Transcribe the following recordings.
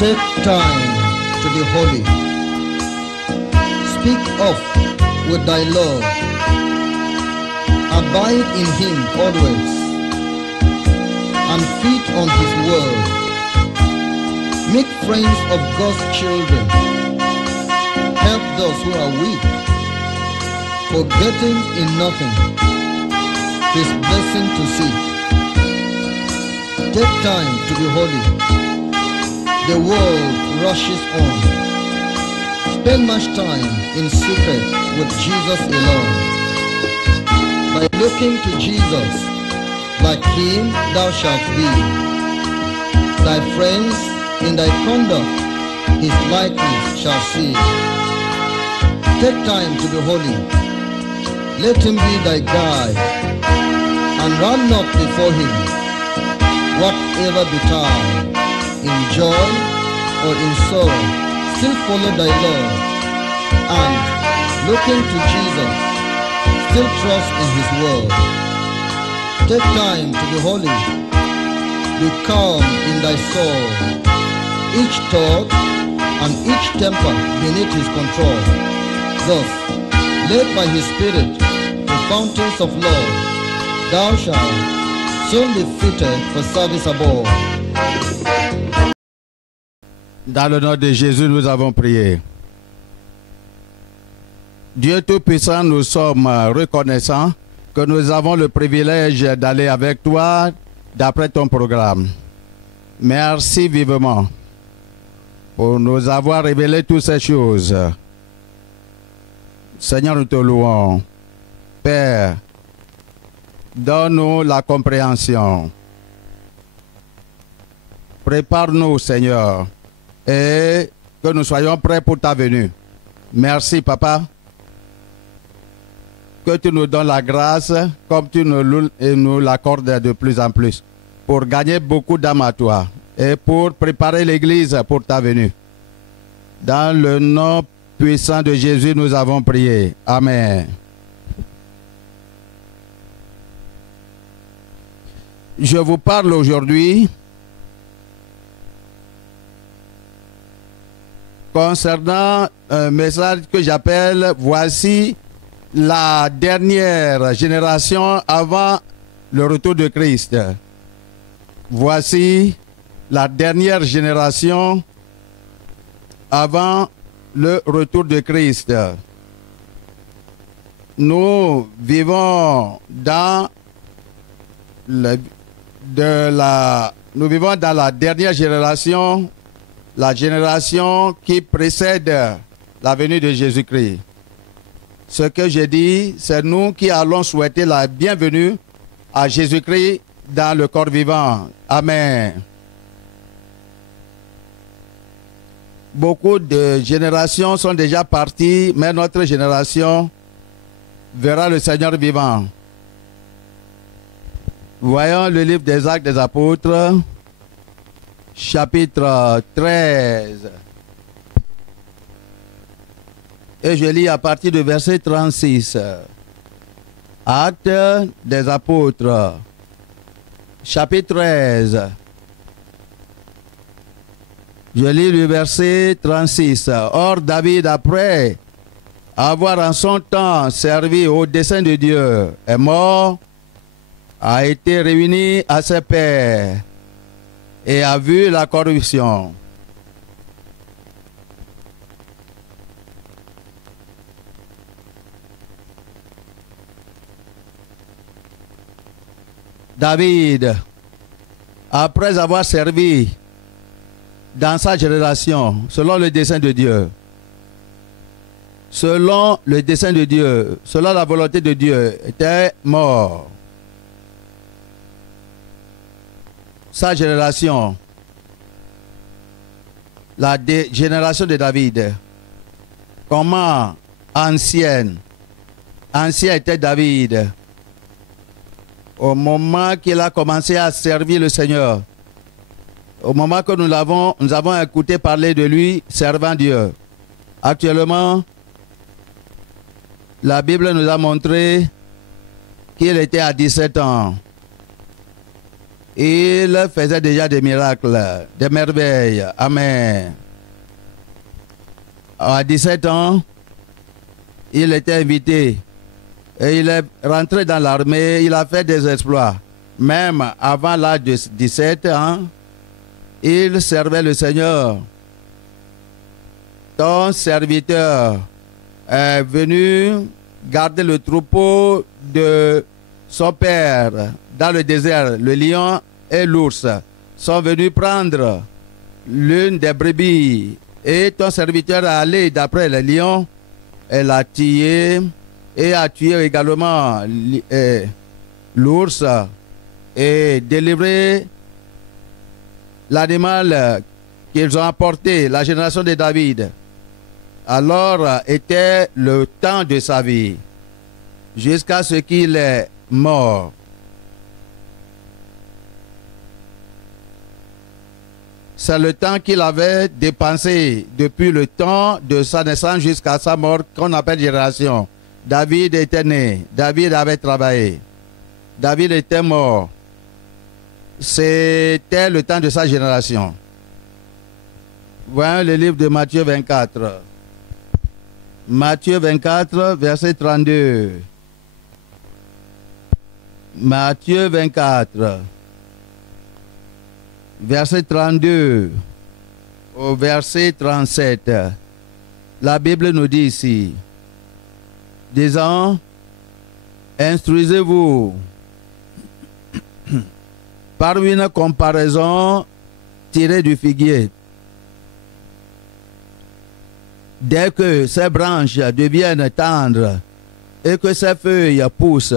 Take time to be holy. Speak off with thy Lord. Abide in him always, and feed on his word. Make friends of God's children. Help those who are weak, forgetting in nothing his blessing to seek. Take time to be holy. The world rushes on. Spend much time in secret with Jesus alone. By looking to Jesus, like him thou shalt be. Thy friends in thy conduct his likeness shall see. Take time to be holy. Let him be thy guide, and run not before him. Whatever betide, in joy or in sorrow, still follow thy Lord, and looking to Jesus, still trust in his word. Take time to be holy. Be calm in thy soul. Each thought and each temper beneath his control. Thus, led by his spirit to fountains of love, thou shalt soon be fitted for service above. Dans le nom de Jésus, nous avons prié. Dieu Tout-Puissant, nous sommes reconnaissants que nous avons le privilège d'aller avec toi d'après ton programme. Merci vivement pour nous avoir révélé toutes ces choses. Seigneur, nous te louons. Père, donne-nous la compréhension. Prépare-nous, Seigneur, et que nous soyons prêts pour ta venue. Merci, Papa. Que tu nous donnes la grâce, comme tu nous l'accordes de plus en plus, pour gagner beaucoup d'âmes à toi et pour préparer l'Église pour ta venue. Dans le nom puissant de Jésus, nous avons prié. Amen. Je vous parle aujourd'hui concernant un message que j'appelle « Voici la dernière génération avant le retour de Christ ». Voici la dernière génération avant le retour de Christ. Nous vivons dans la dernière génération, la génération qui précède la venue de Jésus-Christ. Ce que je dis, c'est nous qui allons souhaiter la bienvenue à Jésus-Christ dans le corps vivant. Amen. Beaucoup de générations sont déjà parties, mais notre génération verra le Seigneur vivant. Voyons le livre des Actes des Apôtres, chapitre 13. Et je lis à partir du verset 36. Actes des Apôtres, chapitre 13. Je lis le verset 36. Or David, après avoir en son temps servi au dessein de Dieu, est mort, a été réuni à ses pairs et a vu la corruption. David, après avoir servi dans sa génération, selon le dessein de Dieu, selon le dessein de Dieu, selon la volonté de Dieu, était mort. Sa génération, la génération de David, comment ancien était David au moment qu'il a commencé à servir le Seigneur, au moment que nous avons écouté parler de lui, servant Dieu. Actuellement, la Bible nous a montré qu'il était à 17 ans. il faisait déjà des miracles, des merveilles. Amen. À 17 ans, il était invité et il est rentré dans l'armée, il a fait des exploits. Même avant l'âge de 17 ans, il servait le Seigneur. Ton serviteur est venu garder le troupeau de son père dans le désert. Le lion et l'ours sont venus prendre l'une des brebis et ton serviteur est allé d'après le lion. Elle a tué et a tué également l'ours et délivré l'animal qu'ils ont apporté, la génération de David. Alors était le temps de sa vie, jusqu'à ce qu'il est mort. C'est le temps qu'il avait dépensé depuis le temps de sa naissance jusqu'à sa mort qu'on appelle génération. David était né, David avait travaillé, David était mort. C'était le temps de sa génération. Voyons le livre de Matthieu 24. Matthieu 24, verset 32. Matthieu 24, verset 32 au verset 37. La Bible nous dit ici, disant, instruisez-vous par une comparaison tirée du figuier. Dès que ces branches deviennent tendres et que ces feuilles poussent,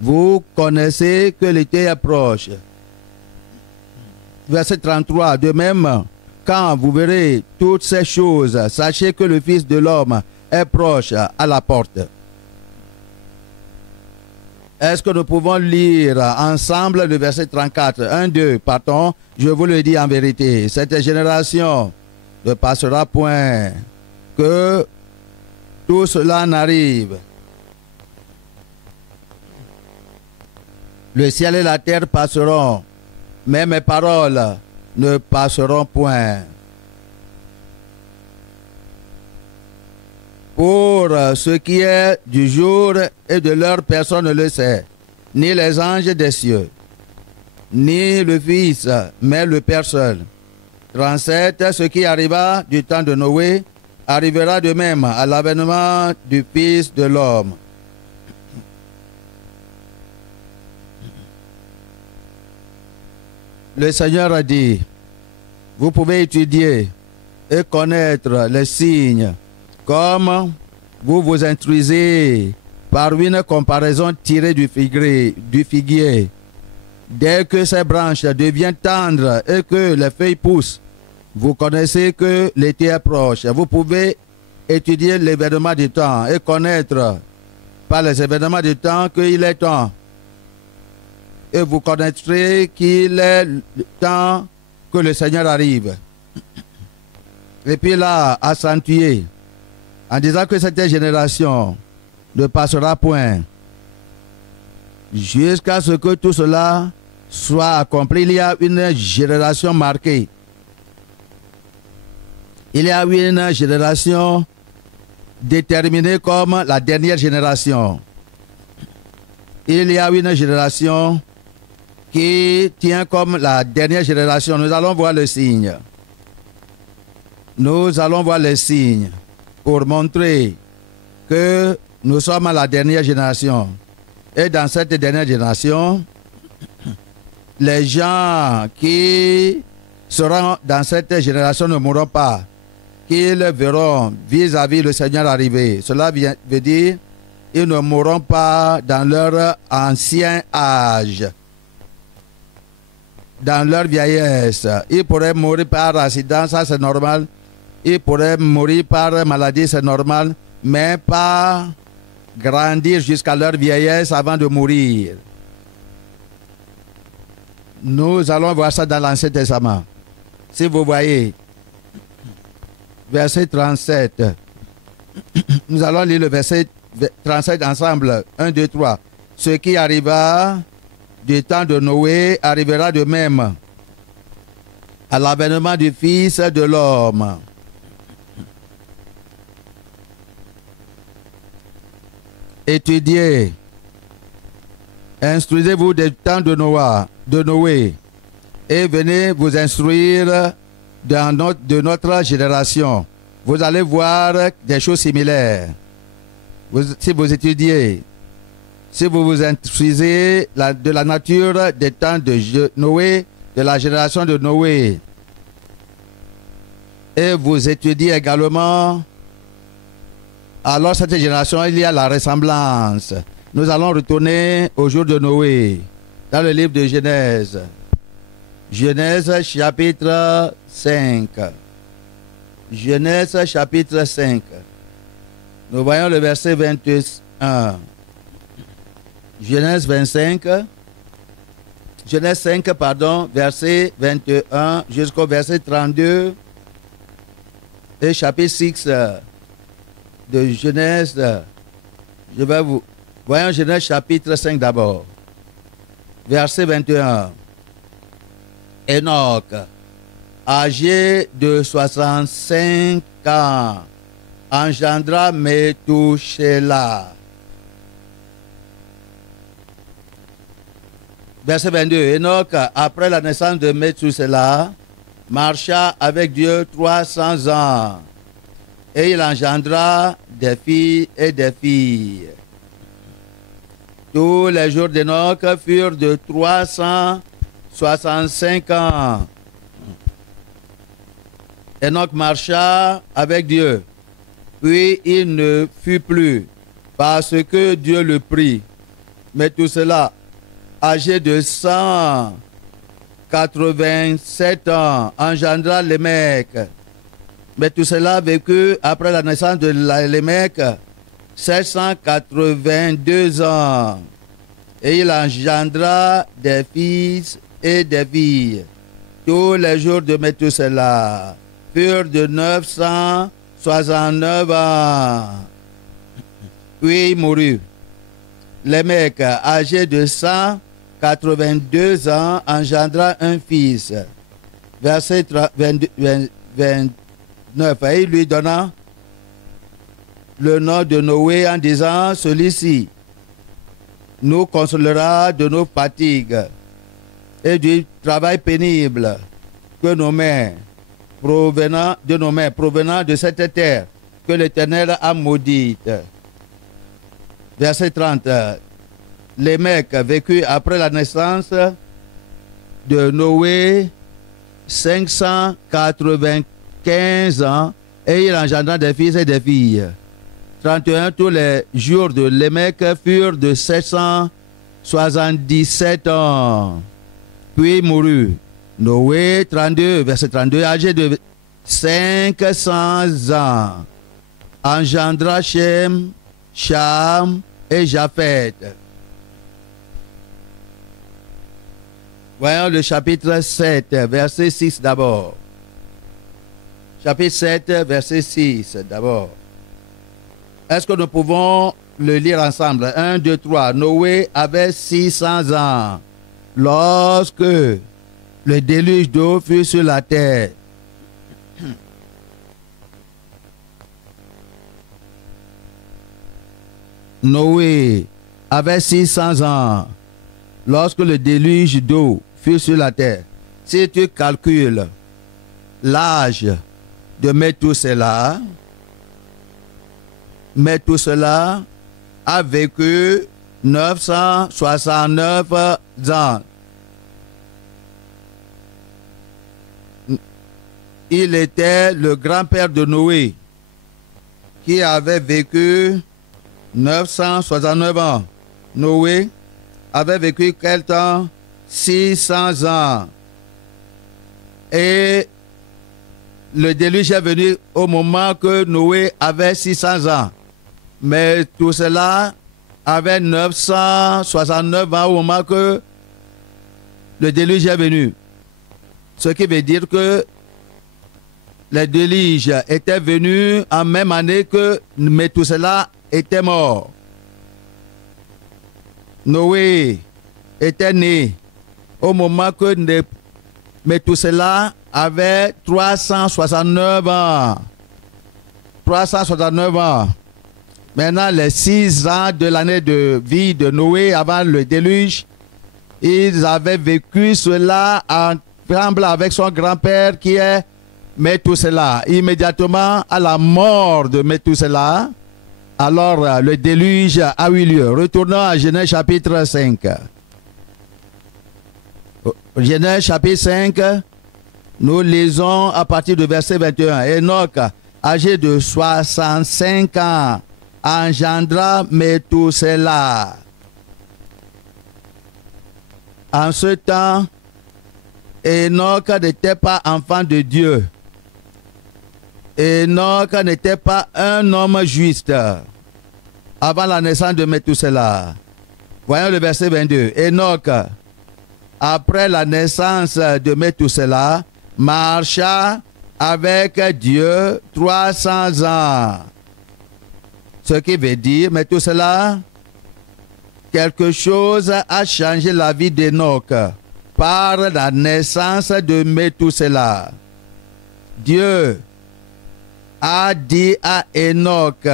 vous connaissez que l'été est proche. Verset 33. De même, quand vous verrez toutes ces choses, sachez que le Fils de l'homme est proche à la porte. Est-ce que nous pouvons lire ensemble le verset 34? 1, 2, partons. Je vous le dis en vérité, cette génération ne passera point, que tout cela n'arrive. Le ciel et la terre passeront, mais mes paroles ne passeront point. Pour ce qui est du jour et de l'heure, personne ne le sait, ni les anges des cieux, ni le Fils, mais le Père seul. 37. Ce qui arriva du temps de Noé arrivera de même à l'avènement du Fils de l'homme. Le Seigneur a dit, vous pouvez étudier et connaître les signes comme vous vous instruisez par une comparaison tirée du figuier. Dès que ces branches deviennent tendres et que les feuilles poussent, vous connaissez que l'été est proche. Vous pouvez étudier l'événement du temps et connaître par les événements du temps qu'il est temps. Et vous connaîtrez qu'il est le temps que le Seigneur arrive. Et puis là, accentué, en disant que cette génération ne passera point jusqu'à ce que tout cela soit accompli. Il y a une génération marquée. Il y a une génération déterminée comme la dernière génération. Il y a une génération qui tient comme la dernière génération. Nous allons voir le signe. Nous allons voir les signes pour montrer que nous sommes à la dernière génération. Et dans cette dernière génération, les gens qui seront dans cette génération ne mourront pas, qu'ils verront vis-à-vis le Seigneur arriver. Cela veut dire ils ne mourront pas dans leur ancien âge, dans leur vieillesse. Ils pourraient mourir par accident, ça c'est normal. Ils pourraient mourir par maladie, c'est normal, mais pas grandir jusqu'à leur vieillesse avant de mourir. Nous allons voir ça dans l'Ancien Testament. Si vous voyez, verset 37. Nous allons lire le verset 37 ensemble. 1, 2, 3. Ce qui arriva du temps de Noé arrivera de même à l'avènement du Fils de l'homme. Étudiez, instruisez-vous des temps de Noé, et venez vous instruire de notre génération. Vous allez voir des choses similaires. Si vous étudiez, si vous vous instruisez de la nature des temps de Noé, de la génération de Noé, et vous étudiez également, alors cette génération, il y a la ressemblance. Nous allons retourner au jour de Noé, dans le livre de Genèse. Genèse chapitre 5. Genèse chapitre 5. Nous voyons le verset 21. Genèse 25. Genèse 5, pardon, verset 21 jusqu'au verset 32. Et chapitre 6 de Genèse. Je vais vous... Voyons Genèse chapitre 5 d'abord. Verset 21. Enoch, âgé de 65 ans, engendra Méthusélah. Verset 22. Enoch, après la naissance de Méthusélah, marcha avec Dieu 300 ans, et il engendra des filles et des filles. Tous les jours d'Enoch furent de 365 ans. Enoch marcha avec Dieu, puis il ne fut plus, parce que Dieu le prit. Mais tout cela, âgé de 187 ans, engendra Lémec. Mais tout cela vécut après la naissance de Lémec 782 ans. Et il engendra des fils et des filles. Tous les jours de Méthusélah furent de 969 ans. Puis il mourut. Lémec, âgé de 182 ans, engendra un fils. Verset 29. Et il lui donna le nom de Noé en disant, celui-ci nous consolera de nos fatigues et du travail pénible que nos mains provenant de cette terre que l'Éternel a maudite. Verset 30. Lémec vécut après la naissance de Noé 595 ans et il engendra des fils et des filles. 31. Tous les jours de Lémec furent de 777 ans. Puis il mourut. Noé, 32, verset 32, âgé de 500 ans, engendra Shem, Cham et Japheth. Voyons le chapitre 7, verset 6 d'abord. Chapitre 7, verset 6 d'abord. Est-ce que nous pouvons le lire ensemble? 1, 2, 3. Noé avait 600 ans lorsque le déluge d'eau fut sur la terre. Noé avait 600 ans lorsque le déluge d'eau fut sur la terre. Si tu calcules l'âge de Méthusélah, Méthusélah a vécu 969 ans. Il était le grand-père de Noé, qui avait vécu 969 ans. Noé avait vécu quel temps? 600 ans. Et le déluge est venu au moment que Noé avait 600 ans. Mais tout cela avait 969 ans au moment que le déluge est venu. Ce qui veut dire que le déluge était venu en même année que Méthusélah était mort. Noé était né au moment que Methusela avait 369 ans. 369 ans. Maintenant, les 6 ans de l'année de vie de Noé avant le déluge, ils avaient vécu cela ensemble avec son grand-père qui est Methusela. Immédiatement à la mort de Methusela, alors le déluge a eu lieu. Retournons à Genèse chapitre 5. Genèse chapitre 5, nous lisons à partir du verset 21. Enoch, âgé de 65 ans, engendra Methusela. En ce temps, Enoch n'était pas enfant de Dieu. Enoch n'était pas un homme juste avant la naissance de Methusela. Voyons le verset 22. Enoch, après la naissance de Methusela, marcha avec Dieu 300 ans. Ce qui veut dire, Methusela, quelque chose a changé la vie d'Enoch par la naissance de Methusela. Dieu a dit à Enoch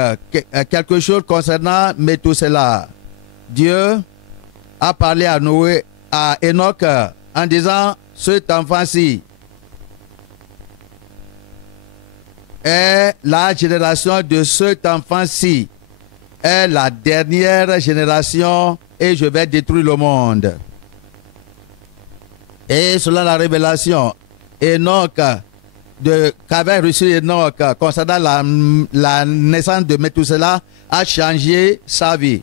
quelque chose concernant Methusela. Dieu a parlé à Noé, à Enoch en disant, cet enfant-ci est la génération de cet enfant-ci, est la dernière génération et je vais détruire le monde. Et selon la révélation, Enoch, qu'avait reçu Enoch concernant la naissance de Methusela, a changé sa vie.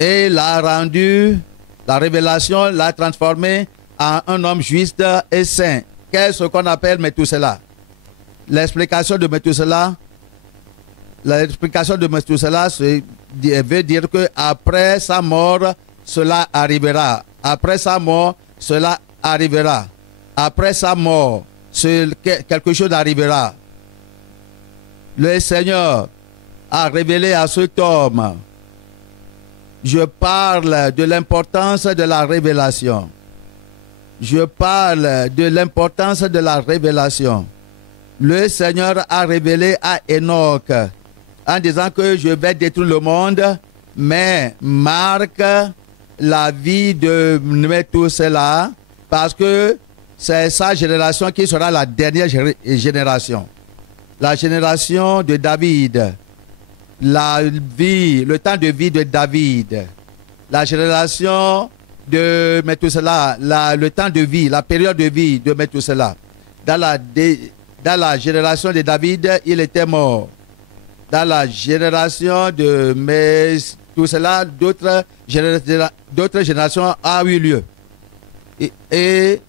Et l'a rendu, la révélation l'a transformé en un homme juste et saint. Qu'est-ce qu'on appelle Methusela? L'explication de Methusela, veut dire que après sa mort, cela arrivera. Après sa mort, cela arrivera. Après sa mort, quelque chose arrivera. Le Seigneur a révélé à cet homme. Je parle de l'importance de la révélation. Je parle de l'importance de la révélation. Le Seigneur a révélé à Enoch en disant que je vais détruire le monde, mais marque la vie de Methusela parce que c'est sa génération qui sera la dernière génération. La génération de David, le temps de vie de David, la génération de Methusela, le temps de vie, la période de vie de Methusela. Dans la génération de David, il était mort. Dans la génération de Methusela, d'autres générations ont eu lieu. Et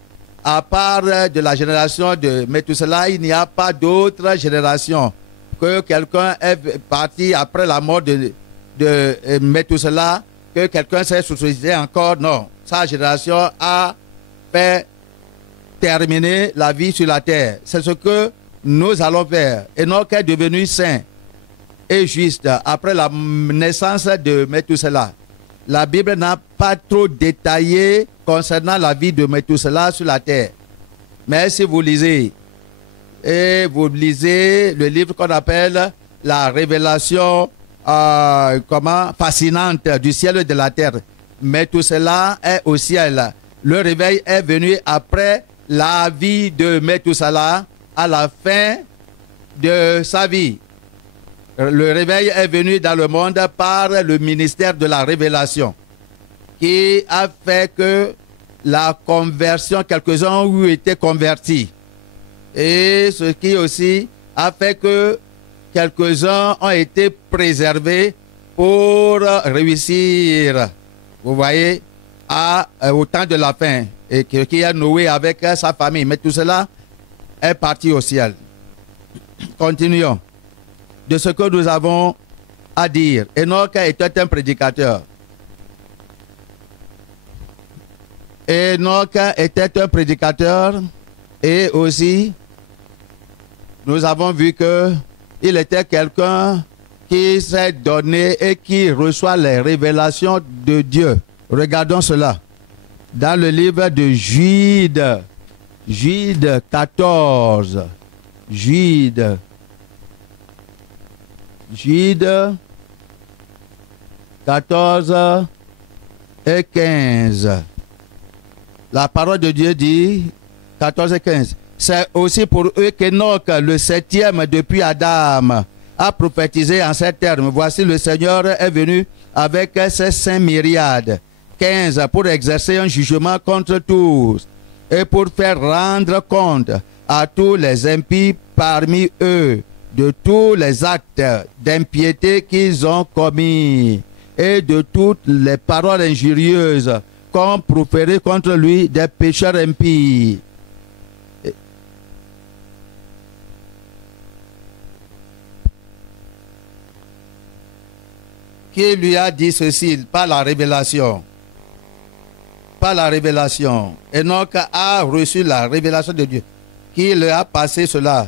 à part de la génération de Methusela, il n'y a pas d'autres générations. Que quelqu'un est parti après la mort de Methusela, que quelqu'un s'est suicidé encore. Non, sa génération a fait terminer la vie sur la terre. C'est ce que nous allons faire. Enoch est devenu saint et juste après la naissance de Methusela. La Bible n'a pas trop détaillé concernant la vie de Methusela sur la terre. Mais si vous lisez, et vous lisez le livre qu'on appelle la révélation fascinante du ciel et de la terre. Methusela est au ciel. Le réveil est venu après la vie de Methusela à la fin de sa vie. Le réveil est venu dans le monde par le ministère de la révélation qui a fait que la conversion, quelques-uns ont été convertis. Et ce qui aussi a fait que quelques-uns ont été préservés pour réussir, vous voyez, au temps de la fin. Et qui a Noé avec sa famille. Mais tout cela est parti au ciel. Continuons. De ce que nous avons à dire. Enoch était un prédicateur. Enoch était un prédicateur et aussi nous avons vu qu'il était quelqu'un qui s'est donné et qui reçoit les révélations de Dieu. Regardons cela. Dans le livre de Jude, Jude 14, Jude 14 et 15. La parole de Dieu dit, 14 et 15, c'est aussi pour eux qu'Enoch, le septième depuis Adam, a prophétisé en ces termes. Voici, le Seigneur est venu avec ses saints myriades. 15, pour exercer un jugement contre tous et pour faire rendre compte à tous les impies parmi eux de tous les actes d'impiété qu'ils ont commis et de toutes les paroles injurieuses qu'ont proférées contre lui des pécheurs impies. Qui lui a dit ceci par la révélation? Par la révélation. Enoch a reçu la révélation de Dieu. Qui lui a passé cela?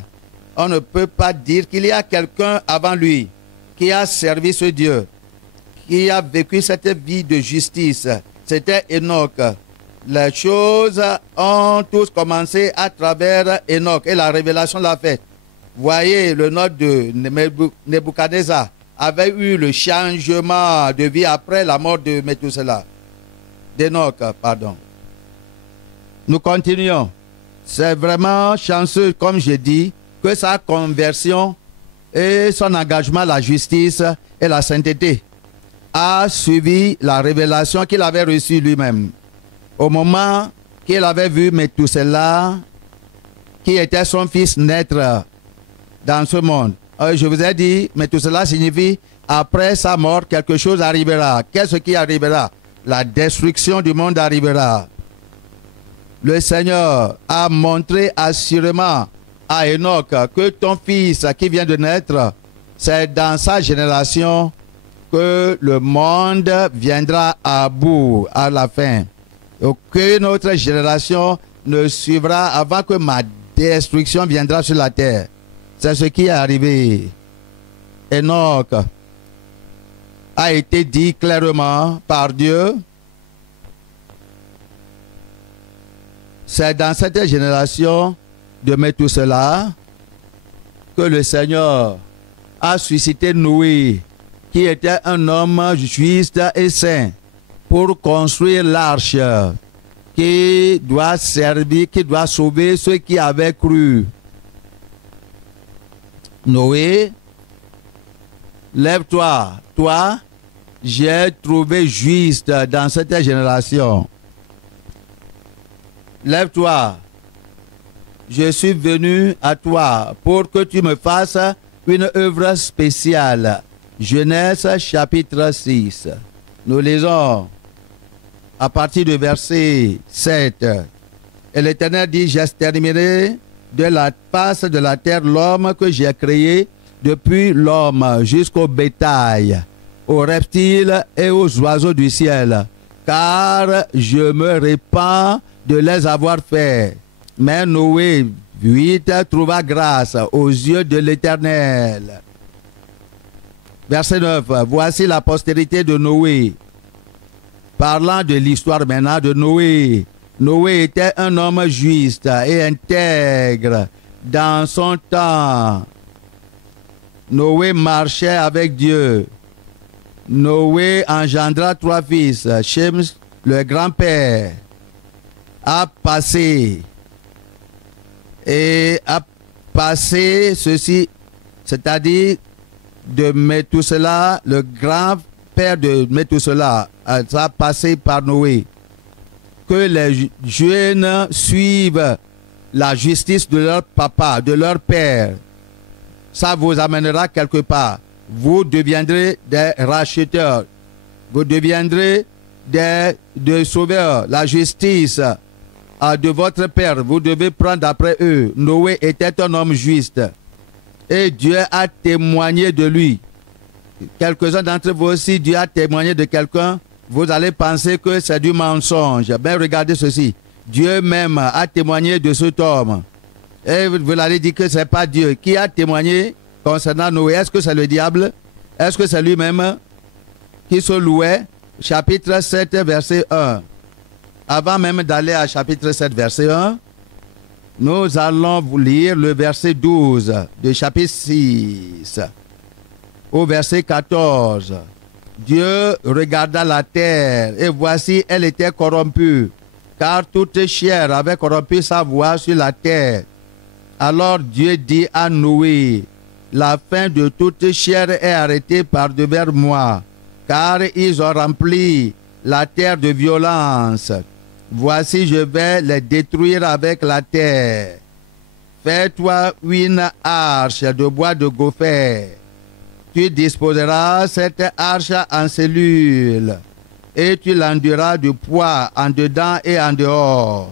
On ne peut pas dire qu'il y a quelqu'un avant lui qui a servi ce Dieu, qui a vécu cette vie de justice. C'était Enoch. Les choses ont tous commencé à travers Enoch et la révélation l'a faite. Voyez, le nom de Nebuchadnezzar avait eu le changement de vie après la mort de Methuselah. D'Enoch, pardon. Nous continuons. C'est vraiment chanceux, comme je dis, que sa conversion et son engagement à la justice et la sainteté a suivi la révélation qu'il avait reçue lui-même. Au moment qu'il avait vu Methuselah, qui était son fils, naître dans ce monde. Je vous ai dit, Methuselah signifie après sa mort, quelque chose arrivera. Qu'est-ce qui arrivera? La destruction du monde arrivera. Le Seigneur a montré assurément à Enoch que ton fils qui vient de naître, c'est dans sa génération que le monde viendra à bout à la fin. Aucune autre génération ne suivra avant que ma destruction viendra sur la terre. C'est ce qui est arrivé. Enoch a été dit clairement par Dieu. C'est dans cette génération de Methuselah que le Seigneur a suscité Noé, qui était un homme juste et saint, pour construire l'arche qui doit servir, qui doit sauver ceux qui avaient cru. Noé, lève-toi, toi, j'ai trouvé juste dans cette génération. Lève-toi, je suis venu à toi pour que tu me fasses une œuvre spéciale. Genèse chapitre 6. Nous lisons à partir du verset 7. Et l'Éternel dit, j'exterminerai de la face de la terre l'homme que j'ai créé, depuis l'homme jusqu'au bétail, aux reptiles et aux oiseaux du ciel, car je me répands de les avoir faits. Mais Noé 8 trouva grâce aux yeux de l'Éternel. Verset 9. Voici la postérité de Noé. Parlant de l'histoire maintenant de Noé. Noé était un homme juste et intègre dans son temps. Noé marchait avec Dieu. Noé engendra 3 fils. Shem, le grand-père, a passé ceci, c'est-à-dire de Methuselah, le grand-père de Methuselah, a passé par Noé. Que les jeunes suivent la justice de leur papa, de leur père. Ça vous amènera quelque part. Vous deviendrez des racheteurs. Vous deviendrez des sauveurs. La justice de votre père, vous devez prendre après eux. Noé était un homme juste. Et Dieu a témoigné de lui. Quelques-uns d'entre vous aussi, Dieu a témoigné de quelqu'un. Vous allez penser que c'est du mensonge. Ben regardez ceci. Dieu même a témoigné de cet homme. Et vous allez dire que ce n'est pas Dieu. Qui a témoigné concernant Noé? Est-ce que c'est le diable? Est-ce que c'est lui-même qui se louait? chapitre 7, verset 1. Avant même d'aller à chapitre 7, verset 1, nous allons vous lire le verset 12 de chapitre 6 au verset 14. Dieu regarda la terre et voici elle était corrompue, car toute chair avait corrompu sa voie sur la terre. Alors Dieu dit à Noé, la fin de toute chair est arrêtée par devers moi, car ils ont rempli la terre de violence. Voici, je vais les détruire avec la terre. Fais-toi une arche de bois de gopher. Tu disposeras cette arche en cellules, et tu l'enduras de poids en dedans et en dehors.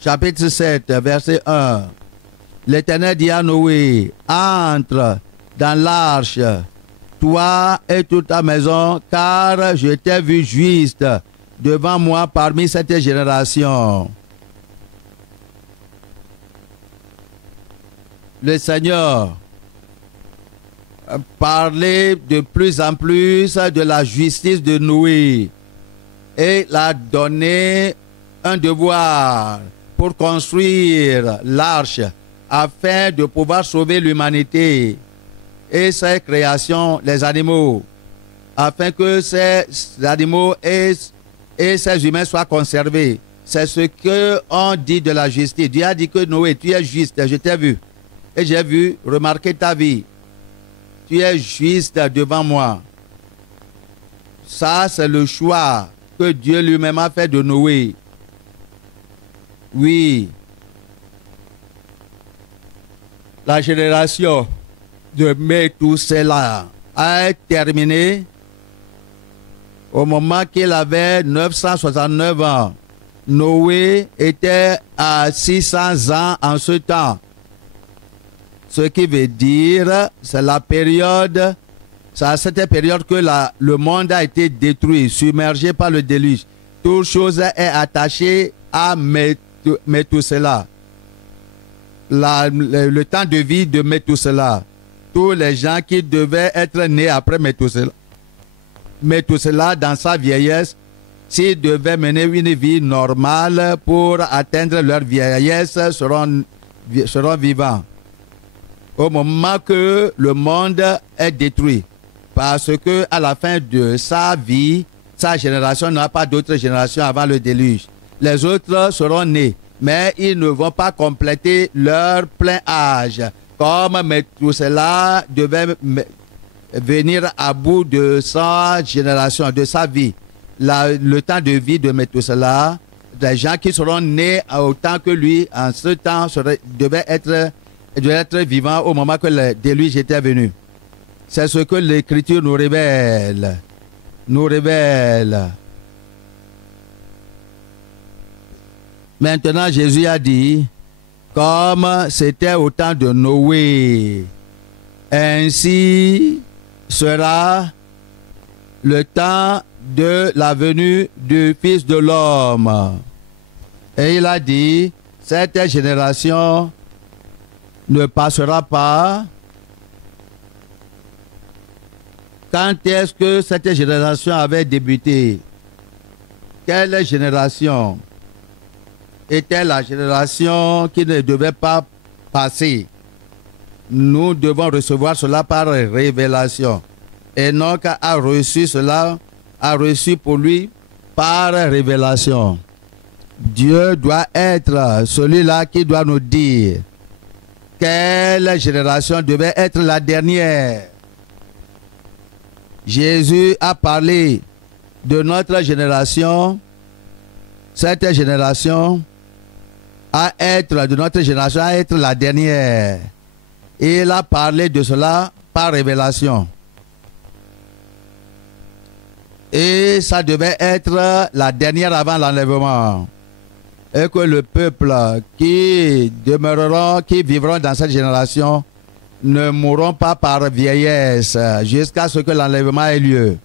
Chapitre 7, verset 1. L'Éternel dit à Noé, entre dans l'arche, toi et toute ta maison, car je t'ai vu juste devant moi parmi cette génération. Le Seigneur parlait de plus en plus de la justice de Noé et l'a donné un devoir pour construire l'arche afin de pouvoir sauver l'humanité et ses créations, les animaux, afin que ces animaux et ces humains soient conservés. C'est ce qu'on dit de la justice. Dieu a dit que Noé, tu es juste, je t'ai vu. Et j'ai vu, remarquer ta vie. Tu es juste devant moi. Ça, c'est le choix que Dieu lui-même a fait de Noé. Oui. La génération de Méthousélah a terminé au moment qu'il avait 969 ans. Noé était à 600 ans en ce temps. Ce qui veut dire, c'est la période, c'est à cette période que le monde a été détruit, submergé par le déluge. Toute chose est attachée à Méthousélah. Le temps de vie de Méthousélah. Tous les gens qui devaient être nés après Méthousélah dans sa vieillesse, s'ils devaient mener une vie normale pour atteindre leur vieillesse, seront vivants. Au moment que le monde est détruit, parce que à la fin de sa vie, sa génération n'a pas d'autre génération avant le déluge. Les autres seront nés, mais ils ne vont pas compléter leur plein âge. Comme Méthousélah devait venir à bout de sa génération, de sa vie. Le temps de vie de Méthousélah, les gens qui seront nés autant que lui, en ce temps, devaient être vivants au moment que le déluge était venu. C'est ce que l'Écriture nous révèle. Maintenant, Jésus a dit, comme c'était au temps de Noé, ainsi sera le temps de la venue du Fils de l'homme. Et il a dit, cette génération ne passera pas. Quand est-ce que cette génération avait débuté? Quelle génération? Était la génération qui ne devait pas passer. Nous devons recevoir cela par révélation. Enoch a reçu cela, a reçu pour lui par révélation. Dieu doit être celui-là qui doit nous dire quelle génération devait être la dernière. Jésus a parlé de notre génération, cette génération à être la dernière. Et il a parlé de cela par révélation. Et ça devait être la dernière avant l'enlèvement. Et que le peuple qui demeureront, qui vivront dans cette génération, ne mourront pas par vieillesse jusqu'à ce que l'enlèvement ait lieu.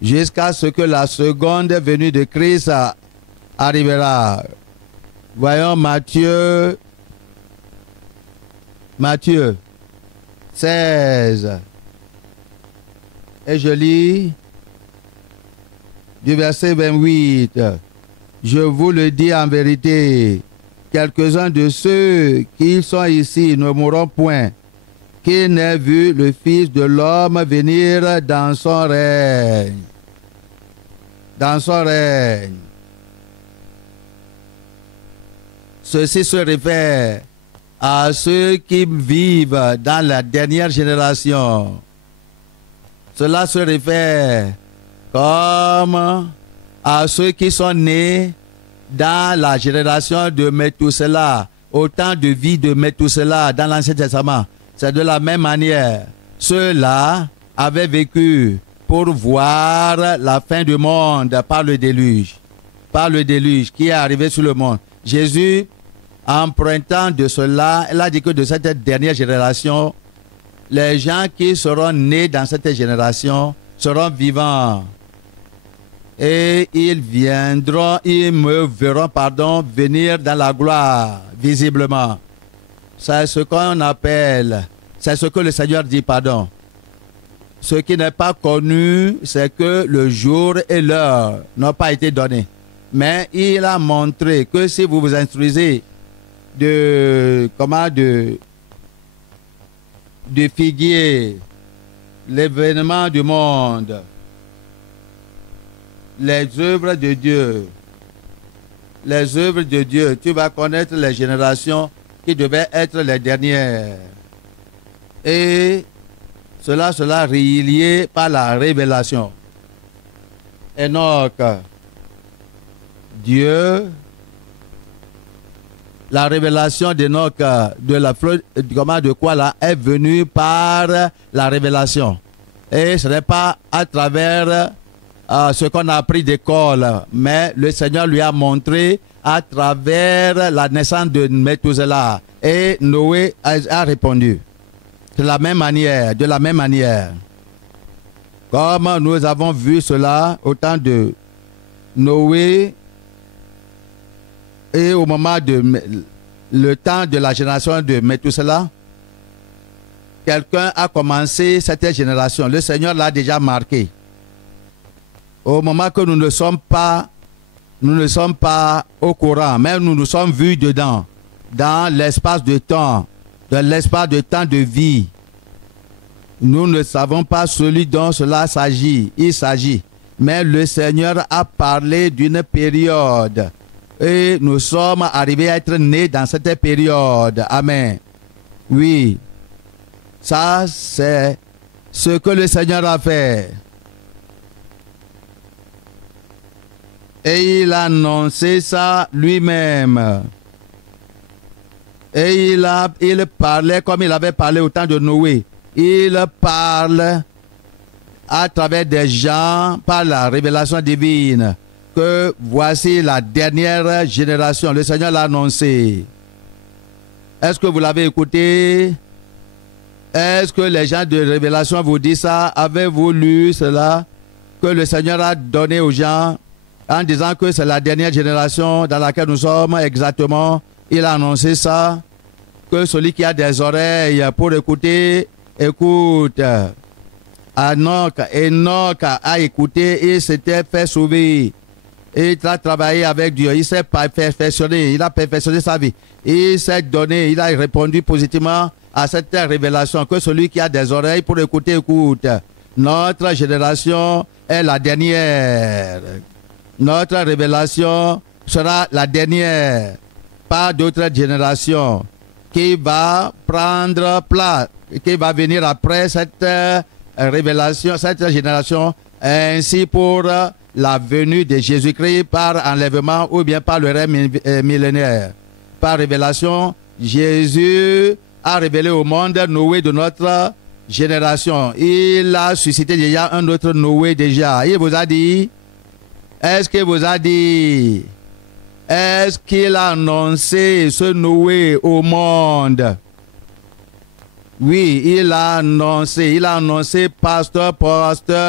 Jusqu'à ce que la seconde venue de Christ arrivera. Voyons Matthieu 16. Et je lis du verset 28. Je vous le dis en vérité, quelques-uns de ceux qui sont ici ne mourront point, qui n'aient vu le Fils de l'homme venir dans son règne. Dans son règne. Ceci se réfère à ceux qui vivent dans la dernière génération. Cela se réfère comme à ceux qui sont nés dans la génération de Methusela, au temps de vie de Methusela dans l'Ancien Testament. C'est de la même manière. Ceux-là avaient vécu pour voir la fin du monde par le déluge qui est arrivé sur le monde. Jésus, empruntant de cela, il a dit que de cette dernière génération, les gens qui seront nés dans cette génération seront vivants. Et ils me verront, venir dans la gloire, visiblement. C'est ce qu'on appelle, c'est ce que le Seigneur dit, Ce qui n'est pas connu, c'est que le jour et l'heure n'ont pas été donnés. Mais il a montré que si vous vous instruisez de figuier l'événement du monde, les œuvres de Dieu, tu vas connaître les générations qui devaient être les dernières. Et cela sera relié par la révélation. Enoch, Dieu, la révélation d'Enoch de quoi là est venue par la révélation. Et ce n'est pas à travers ce qu'on a appris d'école, mais le Seigneur lui a montré à travers la naissance de Methusela. Et Noé a répondu. De la même manière. Comme nous avons vu cela au temps de Noé et au moment de le temps de la génération de Methusela, quelqu'un a commencé cette génération. Le Seigneur l'a déjà marqué. Au moment que nous ne sommes pas au courant, mais nous nous sommes vus dedans, dans l'espace de temps, dans l'espace de temps de vie. Nous ne savons pas celui dont cela s'agit. Il s'agit. Mais le Seigneur a parlé d'une période. Et nous sommes arrivés à être nés dans cette période. Amen. Oui. Ça, c'est ce que le Seigneur a fait. Et il a annoncé ça lui-même. Et il parlait comme il avait parlé au temps de Noé. Il parle à travers des gens par la révélation divine que voici la dernière génération. Le Seigneur l'a annoncé. Est-ce que vous l'avez écouté? Est-ce que les gens de révélation vous disent ça? Avez-vous lu cela que le Seigneur a donné aux gens en disant que c'est la dernière génération dans laquelle nous sommes exactement? Il a annoncé ça, que celui qui a des oreilles pour écouter, écoute. Enoch a écouté et s'était fait sauver. Et il a travaillé avec Dieu. Il s'est perfectionné. Il a perfectionné sa vie. Il s'est donné. Il a répondu positivement à cette révélation. Que celui qui a des oreilles pour écouter, écoute. Notre génération est la dernière. Notre révélation sera la dernière. Pas d'autre génération qui va prendre place, qui va venir après cette révélation, cette génération, ainsi pour la venue de Jésus-Christ par enlèvement ou bien par le règne millénaire. Par révélation, Jésus a révélé au monde Noé de notre génération. Il a suscité déjà un autre Noé déjà. Il vous a dit, est-ce qu'il vous a dit, est-ce qu'il a annoncé ce Noé au monde? Oui, il a annoncé pasteur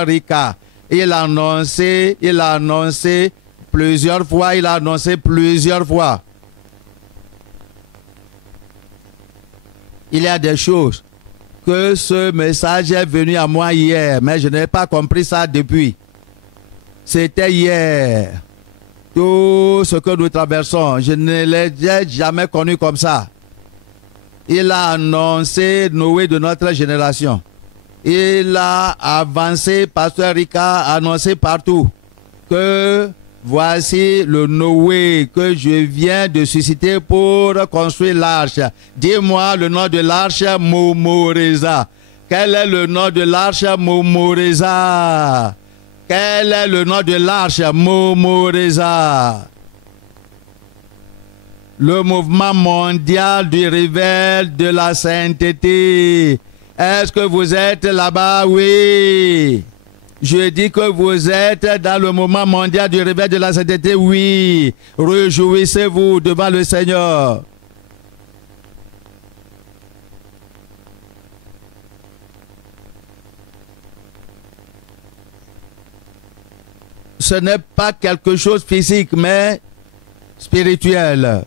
Rika. Il a annoncé plusieurs fois, Il y a des choses que ce message est venu à moi hier, mais je n'ai pas compris ça depuis. C'était hier. Tout ce que nous traversons, je ne l'ai jamais connu comme ça. Il a annoncé Noé de notre génération. Il a avancé, Pasteur Rika a annoncé partout que voici le Noé que je viens de susciter pour construire l'arche. Dis-moi le nom de l'arche, Momoreza. Quel est le nom de l'arche, Momoreza? Quel est le nom de l'arche, Momoreza? Le mouvement mondial du réveil de la sainteté. Est-ce que vous êtes là-bas? Oui. Je dis que vous êtes dans le mouvement mondial du réveil de la sainteté. Oui. Réjouissez-vous devant le Seigneur. Ce n'est pas quelque chose de physique, mais spirituel.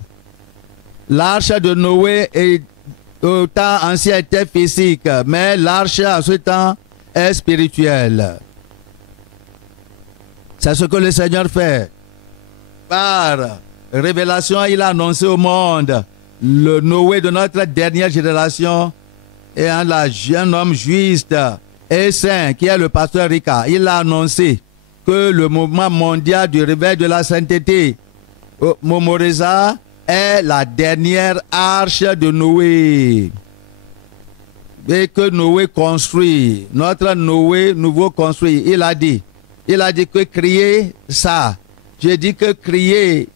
L'arche de Noé est au temps ancien était physique, mais l'arche en ce temps est spirituelle. C'est ce que le Seigneur fait. Par révélation, il a annoncé au monde le Noé de notre dernière génération et un jeune homme juste et saint qui est le pasteur Rika. Il a annoncé que le mouvement mondial du réveil de la sainteté, Momoreza, est la dernière arche de Noé. Et que Noé construit, notre Noé nouveau construit. Il a dit que crier ça. J'ai dit que crier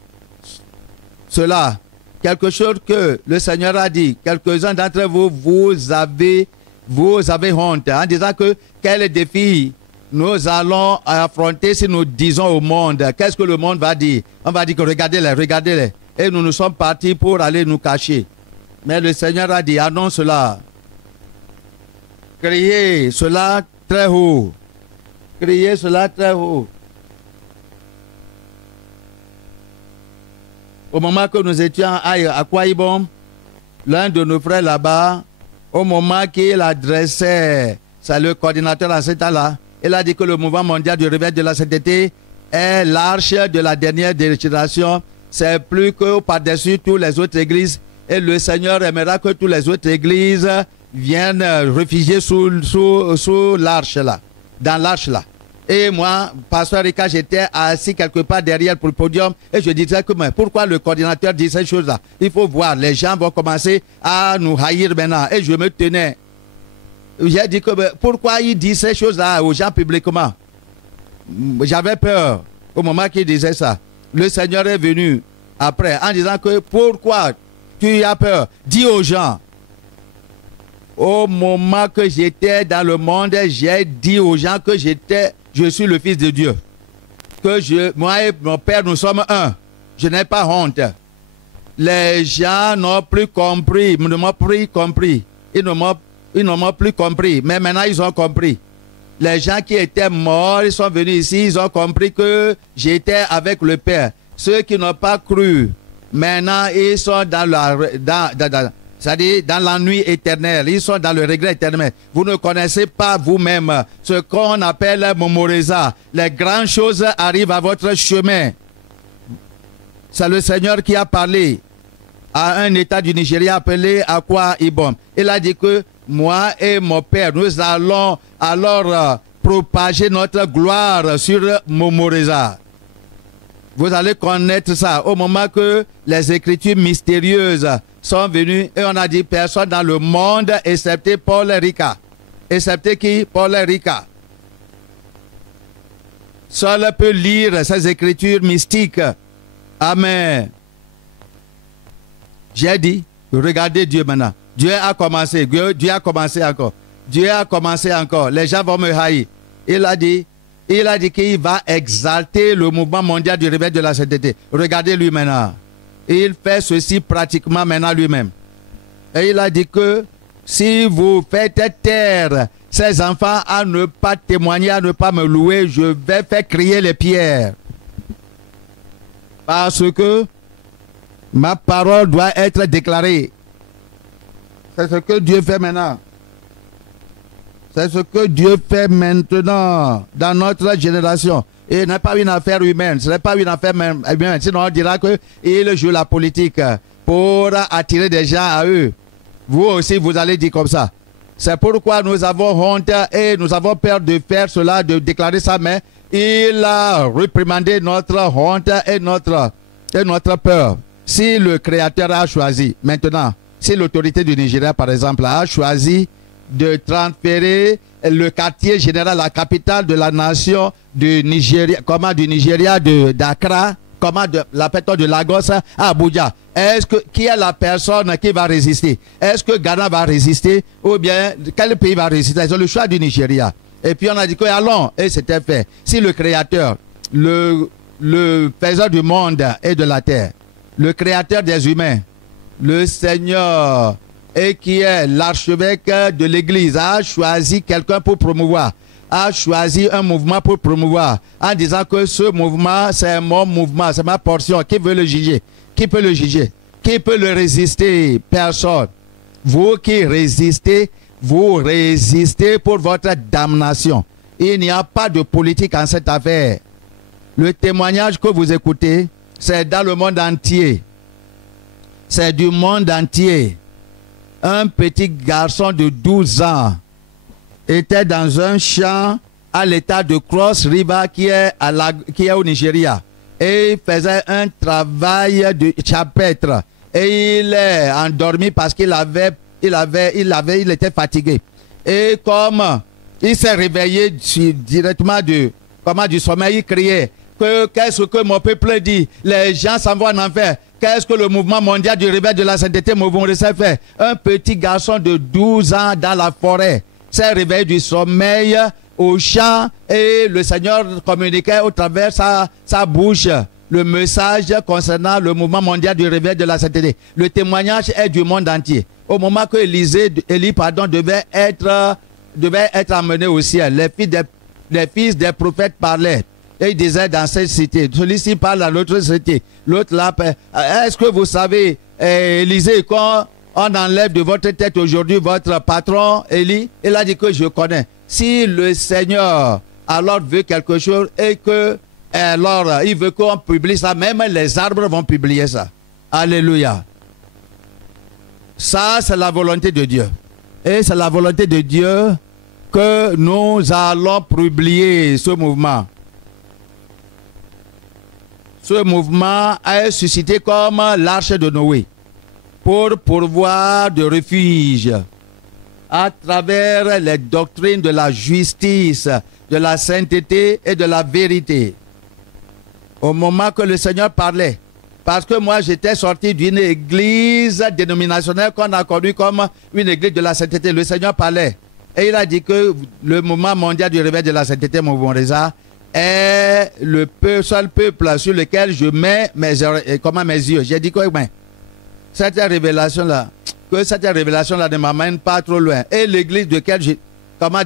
cela, quelque chose que le Seigneur a dit. Quelques-uns d'entre vous, vous avez honte en disant que quel défi nous allons affronter si nous disons au monde. Qu'est-ce que le monde va dire? On va dire que regardez-les. Et nous sommes partis pour aller nous cacher. Mais le Seigneur a dit, annonce cela. Criez cela très haut. Criez cela très haut. Au moment que nous étions à Kwaibom, l'un de nos frères là-bas, au moment qu'il adressait, c'est le coordinateur à cet temps-là, il a dit que le mouvement mondial du réveil de la sainteté est l'arche de la dernière génération. C'est plus que par-dessus toutes les autres églises. Et le Seigneur aimera que toutes les autres églises viennent réfugier sous l'arche là, dans l'arche là. Et moi, pasteur Rika, j'étais assis quelque part derrière pour le podium et je disais que mais pourquoi le coordinateur dit ces choses-là? Il faut voir, les gens vont commencer à nous haïr maintenant. Et je me tenais. J'ai dit que pourquoi il dit ces choses-là aux gens publiquement? J'avais peur au moment qu'il disait ça. Le Seigneur est venu après en disant que pourquoi tu as peur? Dis aux gens. Au moment que j'étais dans le monde, j'ai dit aux gens que je suis le Fils de Dieu. Que moi et mon Père, nous sommes un. Je n'ai pas honte. Les gens n'ont plus compris. Ils ne m'ont plus compris. Ils ne m'ont plus compris. Mais maintenant, ils ont compris. Les gens qui étaient morts, ils sont venus ici, ils ont compris que j'étais avec le Père. Ceux qui n'ont pas cru, maintenant, ils sont c'est-à-dire dans l'ennui éternel. Ils sont dans le regret éternel. Vous ne connaissez pas vous-même ce qu'on appelle Momoreza. Les grandes choses arrivent à votre chemin. C'est le Seigneur qui a parlé à un État du Nigeria appelé Akwa Ibom. Il a dit que moi et mon Père, nous allons alors propager notre gloire sur Momoreza. Vous allez connaître ça au moment que les écritures mystérieuses sont venues et on a dit personne dans le monde excepté Paul Rika. Excepté qui? Paul Rika. Seul peut lire ces écritures mystiques. Amen. J'ai dit, regardez Dieu maintenant. Dieu a commencé. Dieu a commencé encore. Dieu a commencé encore. Les gens vont me haïr. Il a dit qu'il va exalter le mouvement mondial du réveil de la sainteté. Regardez lui maintenant. Il fait ceci pratiquement maintenant lui-même. Et il a dit que si vous faites taire ces enfants à ne pas témoigner, à ne pas me louer, je vais faire crier les pierres. Parce que ma parole doit être déclarée. C'est ce que Dieu fait maintenant. C'est ce que Dieu fait maintenant dans notre génération. Et ce n'est pas une affaire humaine, ce n'est pas une affaire humaine. Sinon, on dira qu'il joue la politique pour attirer des gens à eux. Vous aussi, vous allez dire comme ça. C'est pourquoi nous avons honte et nous avons peur de faire cela, de déclarer ça, mais il a réprimandé notre honte et notre peur. Si le Créateur a choisi, maintenant, si l'autorité du Nigeria, par exemple, a choisi de transférer le quartier général, la capitale de la nation du Nigeria, du Nigeria d'Accra, de Lagos à Abuja. Qui est la personne qui va résister? Est-ce que Ghana va résister ou bien quel pays va résister? C'est le choix du Nigeria. Et puis on a dit que allons, et c'était fait. Si le Créateur, le faiseur du monde et de la terre, le Créateur des humains, le Seigneur, et qui est l'archevêque de l'Église, a choisi quelqu'un pour promouvoir, a choisi un mouvement pour promouvoir, en disant que ce mouvement, c'est mon mouvement, c'est ma portion. Qui veut le juger? Qui peut le juger? Qui peut le résister? Personne. Vous qui résistez, vous résistez pour votre damnation. Il n'y a pas de politique en cette affaire. Le témoignage que vous écoutez, c'est dans le monde entier. C'est du monde entier. Un petit garçon de 12 ans était dans un champ à l'état de Cross River qui est au Nigeria. Et il faisait un travail de chapitre. Et il est endormi parce qu'il était fatigué. Et comme il s'est réveillé directement du sommeil, il criait qu'est-ce que mon peuple dit? Les gens s'en vont en enfer. Qu'est-ce que le mouvement mondial du réveil de la sainteté s'est fait? Un petit garçon de 12 ans dans la forêt s'est réveillé du sommeil au champ et le Seigneur communiquait au travers sa bouche le message concernant le mouvement mondial du réveil de la sainteté. Le témoignage est du monde entier. Au moment que Élie devait être emmené au ciel, les fils des prophètes parlaient. Et il disait dans cette cité, celui-ci parle à l'autre cité, l'autre là, est-ce que vous savez, Élisée, quand on enlève de votre tête aujourd'hui votre patron, Élie, il a dit que je connais. Si le Seigneur alors veut quelque chose et que alors il veut qu'on publie ça, même les arbres vont publier ça. Alléluia. Ça, c'est la volonté de Dieu. Et c'est la volonté de Dieu que nous allons publier ce mouvement. Ce mouvement est suscité comme l'arche de Noé pour pourvoir de refuge à travers les doctrines de la justice, de la sainteté et de la vérité. Au moment que le Seigneur parlait, parce que moi j'étais sorti d'une église dénominationnelle qu'on a connue comme une église de la sainteté, le Seigneur parlait et il a dit que le mouvement mondial du réveil de la sainteté, Mouvement-Reza, est le seul peuple sur lequel je mets mes yeux. J'ai dit que cette révélation-là ne m'amène pas trop loin. Et l'église de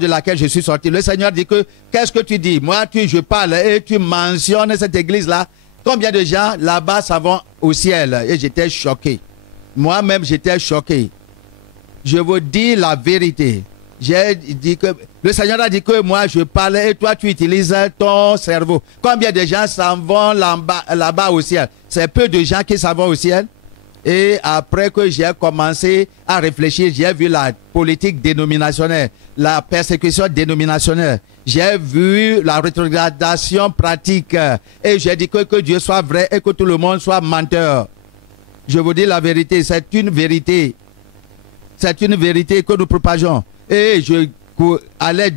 laquelle je suis sorti, le Seigneur dit que, qu'est-ce que tu dis? Moi, je parle et tu mentionnes cette église-là. Combien de gens là-bas s'en vont au ciel? Et j'étais choqué. Moi-même, j'étais choqué. Je vous dis la vérité. J'ai dit que le Seigneur a dit que moi je parlais et toi tu utilises ton cerveau. Combien de gens s'en vont là-bas au ciel? C'est peu de gens qui s'en vont au ciel. Et après que j'ai commencé à réfléchir, j'ai vu la politique dénominationnelle, la persécution dénominationnelle. J'ai vu la rétrogradation pratique. Et j'ai dit que Dieu soit vrai et que tout le monde soit menteur. Je vous dis la vérité, c'est une vérité. C'est une vérité que nous propageons. Et je allais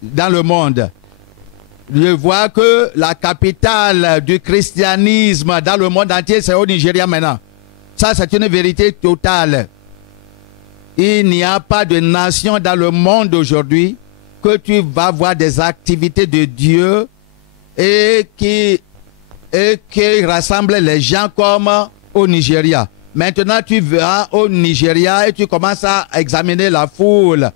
dans le monde. Je vois que la capitale du christianisme dans le monde entier, c'est au Nigeria maintenant. Ça, c'est une vérité totale. Il n'y a pas de nation dans le monde aujourd'hui que tu vas voir des activités de Dieu et qui rassemblent les gens comme au Nigeria. Maintenant, tu vas au Nigeria et tu commences à examiner la foule.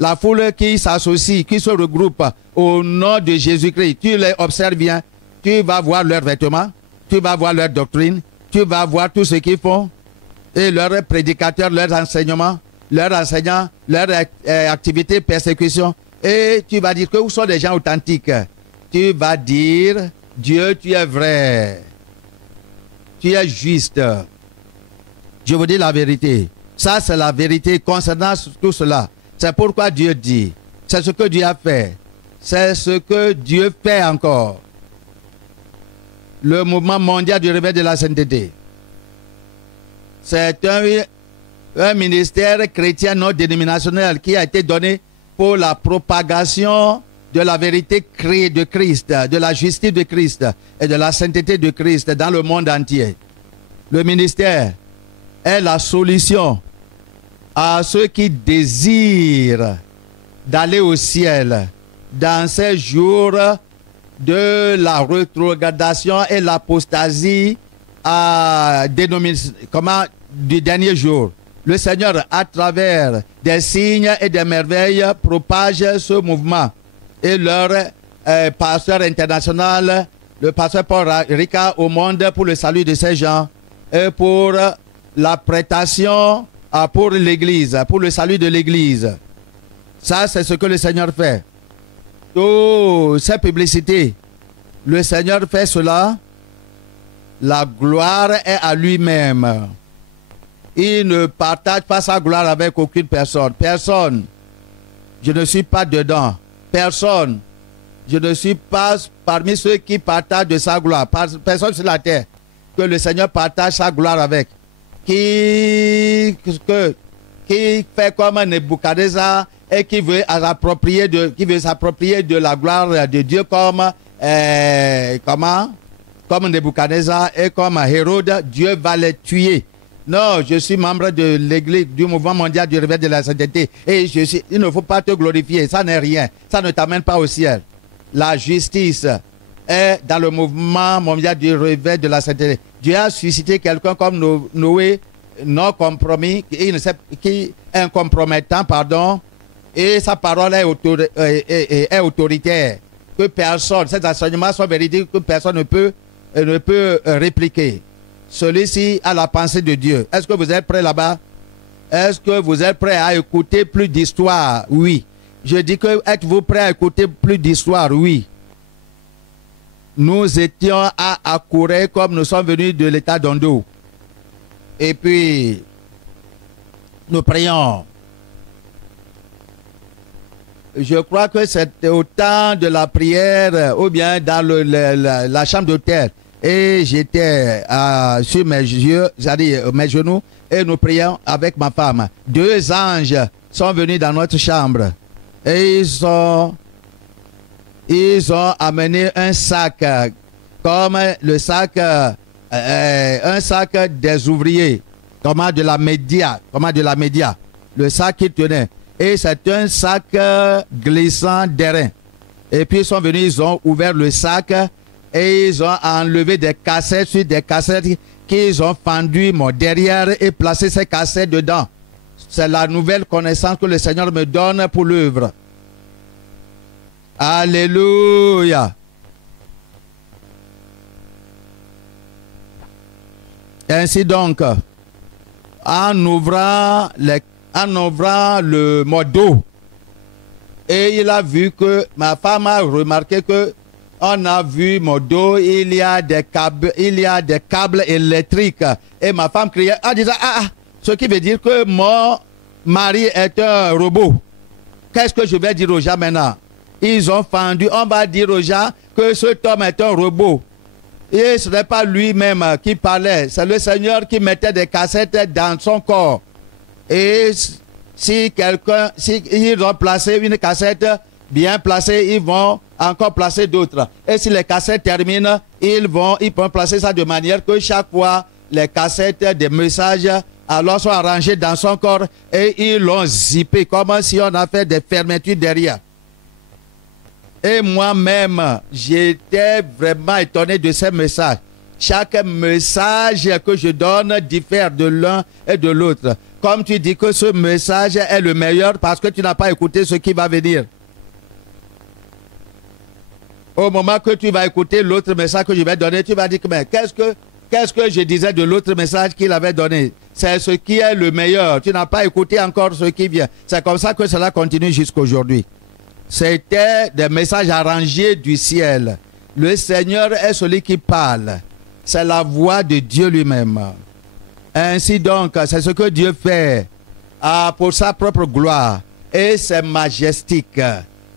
La foule qui s'associe, qui se regroupe au nom de Jésus-Christ. Tu les observes bien. Tu vas voir leurs vêtements. Tu vas voir leur doctrine. Tu vas voir tout ce qu'ils font. Et leurs prédicateurs, leurs enseignements. leurs enseignants, leurs activités, persécutions. Et tu vas dire que où sont des gens authentiques? Tu vas dire, Dieu, tu es vrai. Tu es juste. Je vous dis la vérité. Ça, c'est la vérité concernant tout cela. C'est pourquoi Dieu dit. C'est ce que Dieu a fait. C'est ce que Dieu fait encore. Le mouvement mondial du réveil de la sainteté. C'est un ministère chrétien non dénominationnel qui a été donné pour la propagation de la vérité de Christ, de la justice de Christ et de la sainteté de Christ dans le monde entier. Le ministère est la solution à ceux qui désirent d'aller au ciel dans ces jours de la rétrogradation et l'apostasie du dernier jour. Le Seigneur, à travers des signes et des merveilles, propage ce mouvement. Et leur pasteur international, le pasteur Paul Ricard, au monde pour le salut de ces gens et pour la prêtation pour l'Église, pour le salut de l'Église. Ça, c'est ce que le Seigneur fait. Toutes ces publicités, le Seigneur fait cela. La gloire est à lui-même. Il ne partage pas sa gloire avec aucune personne. Personne. Je ne suis pas dedans. Personne. Je ne suis pas parmi ceux qui partagent de sa gloire. Personne sur la terre que le Seigneur partage sa gloire avec. Qui fait comme Nebuchadnezzar et qui veut s'approprier de la gloire de Dieu comme Nebuchadnezzar et comme Hérode. Dieu va les tuer. Non, je suis membre de l'église, du mouvement mondial du réveil de la sainteté. Et il ne faut pas te glorifier, ça n'est rien. Ça ne t'amène pas au ciel. La justice est dans le mouvement mondial du réveil de la sainteté. Dieu a suscité quelqu'un comme Noé, non compromis, qui est incompromettant, pardon, et sa parole est autoritaire. Que personne, ces enseignements sont véridiques, que personne ne peut répliquer. Celui-ci a la pensée de Dieu. Est-ce que vous êtes prêts là-bas? Est-ce que vous êtes prêts à écouter plus d'histoire? Oui. Je dis que êtes-vous prêts à écouter plus d'histoire? Oui. Nous étions à Akure comme nous sommes venus de l'état d'Ondo. Et puis, nous prions. Je crois que c'était au temps de la prière ou bien dans la chambre d'hôtel. Et j'étais sur mes genoux et nous prions avec ma femme. 2 anges sont venus dans notre chambre et ils ont amené un sac comme le sac, un sac des ouvriers, comme de la média, le sac qu'ils tenaient. Et c'est un sac glissant d'airain. Et puis ils sont venus, ils ont ouvert le sac. Et ils ont enlevé des cassettes sur des cassettes qu'ils ont fendues derrière et placé ces cassettes dedans. C'est la nouvelle connaissance que le Seigneur me donne pour l'œuvre. Alléluia. Ainsi donc, en ouvrant le modo, et il a vu que ma femme a remarqué que on a vu mon dos, il y a des câbles électriques. Et ma femme criait en disant, ce qui veut dire que mon mari est un robot. Qu'est-ce que je vais dire aux gens maintenant? Ils ont fendu, on va dire aux gens que cet homme est un robot. Et ce n'est pas lui-même qui parlait, c'est le Seigneur qui mettait des cassettes dans son corps. Et si ils ont placé une cassette bien placée, ils vont encore placer d'autres. Et si les cassettes terminent, ils vont placer ça de manière que chaque fois, les cassettes des messages alors sont arrangées dans son corps et ils l'ont zippé comme si on a fait des fermetures derrière. Et moi-même, j'étais vraiment étonné de ces messages. Chaque message que je donne diffère de l'un et de l'autre. Comme tu dis que ce message est le meilleur parce que tu n'as pas écouté ce qui va venir. Au moment que tu vas écouter l'autre message que je vais donner, tu vas dire que mais qu'est-ce que je disais de l'autre message qu'il avait donné? c'est ce qui est le meilleur. Tu n'as pas écouté encore ce qui vient. C'est comme ça que cela continue jusqu'aujourd'hui. C'était des messages arrangés du ciel. Le Seigneur est celui qui parle. C'est la voix de Dieu lui-même. Ainsi donc, c'est ce que Dieu fait pour sa propre gloire. Et c'est majestique.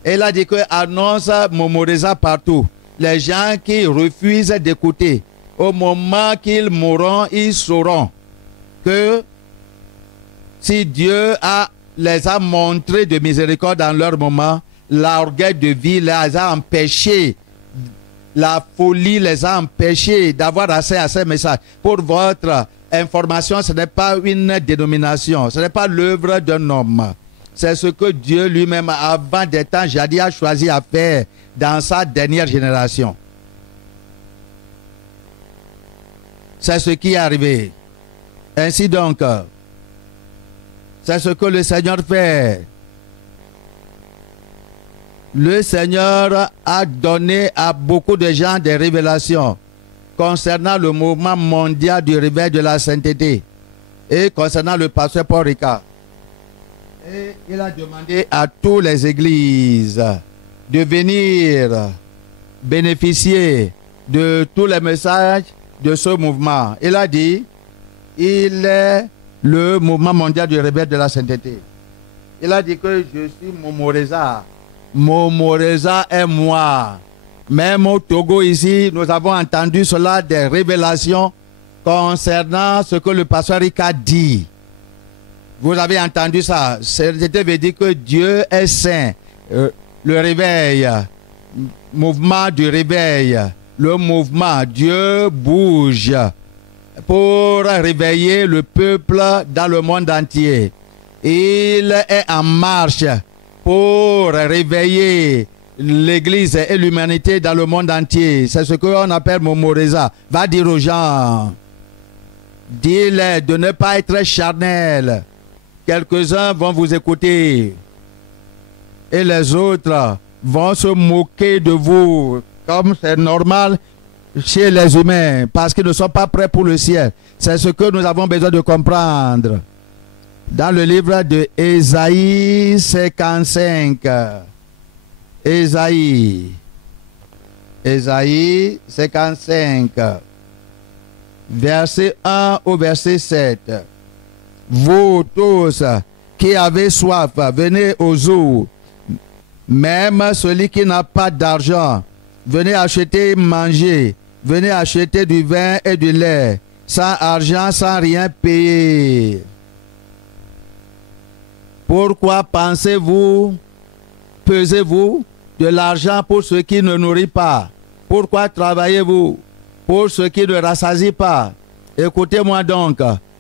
Et il a dit que annonce Momoreza partout. Les gens qui refusent d'écouter, au moment qu'ils mourront, ils sauront que si Dieu les a montré de miséricorde dans leur moment, l'orgueil de vie les a empêchés, la folie les a empêchés d'avoir accès à ces messages. Pour votre information, ce n'est pas une dénomination, ce n'est pas l'œuvre d'un homme. C'est ce que Dieu lui-même, avant des temps jadis, a choisi à faire dans sa dernière génération. C'est ce qui est arrivé. Ainsi donc, c'est ce que le Seigneur fait. Le Seigneur a donné à beaucoup de gens des révélations concernant le mouvement mondial du réveil de la sainteté et concernant le pasteur Paul Ricard. Et il a demandé à toutes les églises de venir bénéficier de tous les messages de ce mouvement. Il a dit, il est le mouvement mondial du réveil de la sainteté. Il a dit que je suis Momoreza. Momoreza est moi. Même au Togo ici, nous avons entendu cela, des révélations concernant ce que le pasteur Ricard dit. Vous avez entendu ça. C'était veut dire que Dieu est saint. Le réveil, mouvement du réveil, le mouvement, Dieu bouge pour réveiller le peuple dans le monde entier. Il est en marche pour réveiller l'Église et l'humanité dans le monde entier. C'est ce qu'on appelle Momoreza. Va dire aux gens, dis-leur de ne pas être charnel. Quelques-uns vont vous écouter et les autres vont se moquer de vous, comme c'est normal chez les humains, parce qu'ils ne sont pas prêts pour le ciel. C'est ce que nous avons besoin de comprendre. Dans le livre de Ésaïe 55, Ésaïe 55, verset 1 au verset 7. Vous tous qui avez soif, venez aux eaux. Même celui qui n'a pas d'argent, venez acheter et manger. Venez acheter du vin et du lait, sans argent, sans rien payer. Pourquoi pensez-vous, pesez-vous de l'argent pour ceux qui ne nourrissent pas? Pourquoi travaillez-vous pour ceux qui ne rassasient pas? Écoutez-moi donc,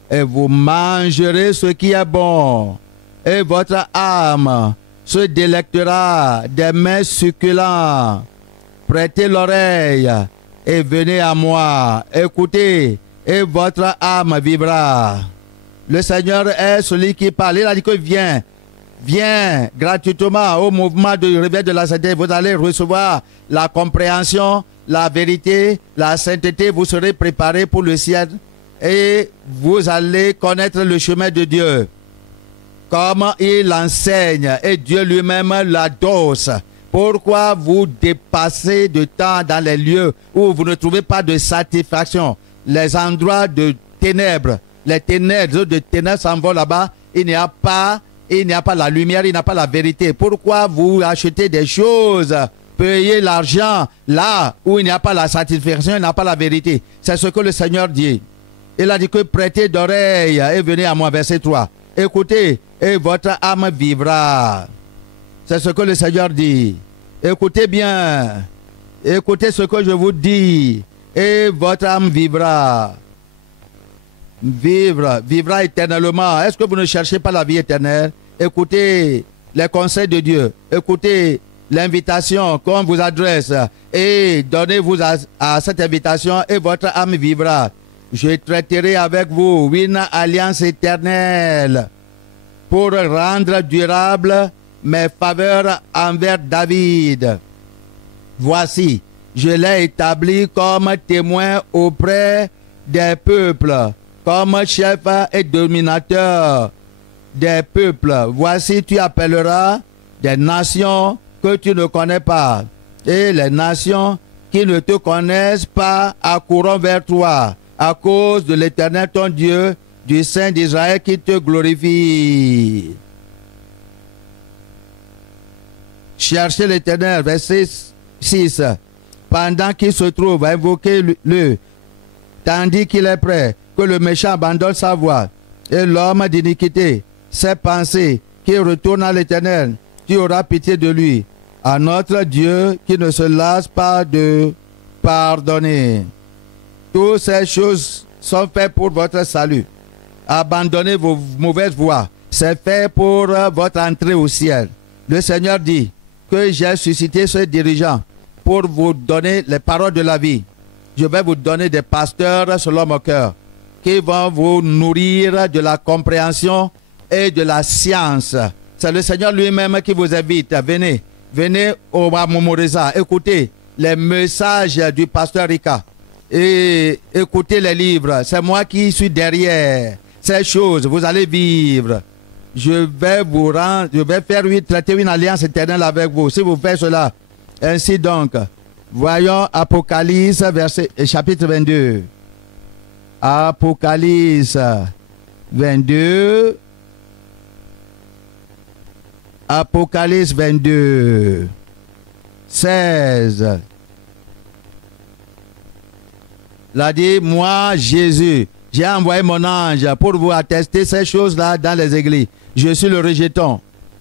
et vous mangerez ce qui est bon, et votre âme se délectera des mets succulents. Prêtez l'oreille et venez à moi. Écoutez, et votre âme vivra. Le Seigneur est celui qui parle. Il a dit que viens gratuitement au mouvement du réveil de la sainteté. Vous allez recevoir la compréhension, la vérité, la sainteté. Vous serez préparés pour le ciel et vous allez connaître le chemin de Dieu. Comment il enseigne et Dieu lui-même l'adosse. Pourquoi vous dépassez de temps dans les lieux où vous ne trouvez pas de satisfaction? Les endroits de ténèbres, les ténèbres de ténèbres s'en vont là-bas. Il n'y a pas la lumière, il n'y a pas la vérité. Pourquoi vous achetez des choses, payez l'argent là où il n'y a pas la satisfaction, il n'y a pas la vérité? C'est ce que le Seigneur dit. Il a dit que prêtez d'oreille et venez à moi, verset 3. Écoutez et votre âme vivra. C'est ce que le Seigneur dit. Écoutez bien. Écoutez ce que je vous dis et votre âme vivra. Vivra éternellement. Est-ce que vous ne cherchez pas la vie éternelle? Écoutez les conseils de Dieu. Écoutez l'invitation qu'on vous adresse et donnez-vous à cette invitation et votre âme vivra. Je traiterai avec vous une alliance éternelle pour rendre durable mes faveurs envers David. Voici, je l'ai établi comme témoin auprès des peuples comme chef et dominateur des peuples. Voici, tu appelleras des nations que tu ne connais pas, et les nations qui ne te connaissent pas accourront vers toi, à cause de l'Éternel ton Dieu, du Saint d'Israël qui te glorifie. Cherchez l'Éternel, verset 6. Pendant qu'il se trouve, invoquez-le, tandis qu'il est prêt, que le méchant abandonne sa voie, et l'homme d'iniquité, ses pensées, qui retourne à l'Éternel, tu auras pitié de lui, à notre Dieu qui ne se lasse pas de pardonner. Toutes ces choses sont faites pour votre salut. Abandonnez vos mauvaises voies. C'est fait pour votre entrée au ciel. Le Seigneur dit que j'ai suscité ce dirigeant pour vous donner les paroles de la vie. Je vais vous donner des pasteurs selon mon cœur qui vont vous nourrir de la compréhension et de la science. C'est le Seigneur lui-même qui vous invite. Venez, venez au Momoreza, écoutez les messages du pasteur Rika et écoutez les livres. C'est moi qui suis derrière ces choses. Vous allez vivre. Je vais vous rendre, je vais traiter une alliance éternelle avec vous. Si vous faites cela, ainsi donc, voyons Apocalypse, chapitre 22. Apocalypse 22. Apocalypse 22, 16. L'a dit, moi, Jésus, j'ai envoyé mon ange pour vous attester ces choses-là dans les églises. Je suis le rejeton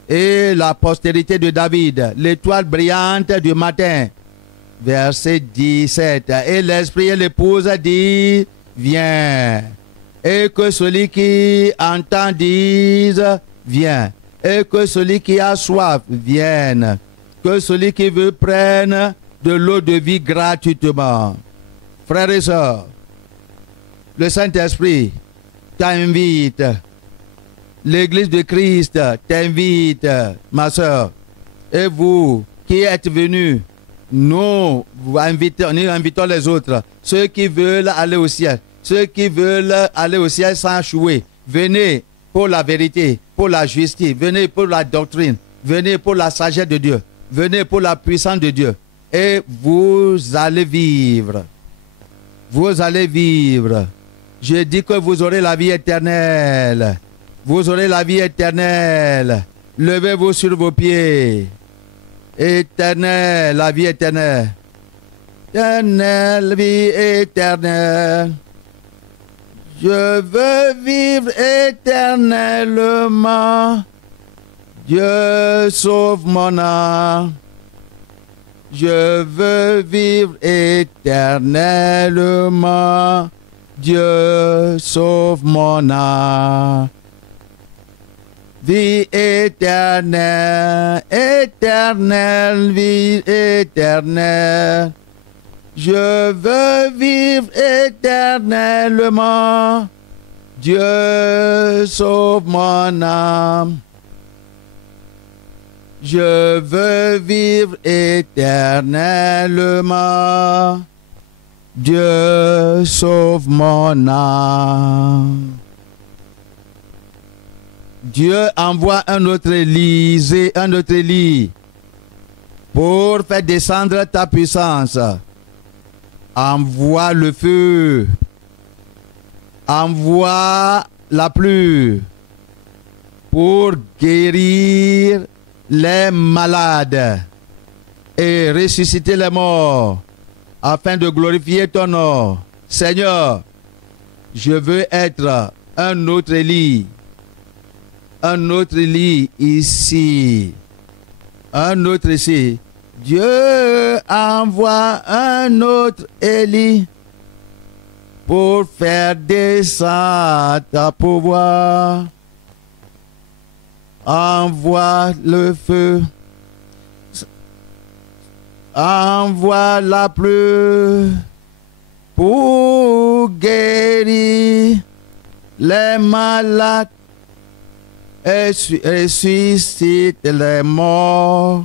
et la postérité de David, l'étoile brillante du matin. Verset 17. Et l'esprit et l'épouse disent, viens. Et que celui qui entend dise, viens. Et que celui qui a soif vienne. Que celui qui veut prenne de l'eau de vie gratuitement. Frères et sœurs, le Saint-Esprit t'invite. L'Église de Christ t'invite, ma sœur. Et vous qui êtes venus, nous invitons les autres. Ceux qui veulent aller au ciel. Ceux qui veulent aller au ciel sans échouer. Venez pour la vérité, pour la justice. Venez pour la doctrine. Venez pour la sagesse de Dieu. Venez pour la puissance de Dieu. Et vous allez vivre. Vous allez vivre. Je dis que vous aurez la vie éternelle. Vous aurez la vie éternelle. Levez-vous sur vos pieds. Éternelle, la vie éternelle. Éternelle, vie éternelle. Je veux vivre éternellement. Dieu sauve mon âme. Je veux vivre éternellement. Dieu sauve mon âme. Vie éternelle, éternelle, vie éternelle. Je veux vivre éternellement. Dieu sauve mon âme. Je veux vivre éternellement. Dieu sauve mon âme. Dieu envoie un autre Élie pour faire descendre ta puissance. Envoie le feu. Envoie la pluie pour guérir les malades et ressusciter les morts afin de glorifier ton nom. Seigneur, je veux être un autre Élie. Un autre Élie ici. Un autre ici. Dieu envoie un autre Élie pour faire descendre ta pouvoir. Envoie le feu. Envoie la pluie pour guérir les malades et ressuscite les morts.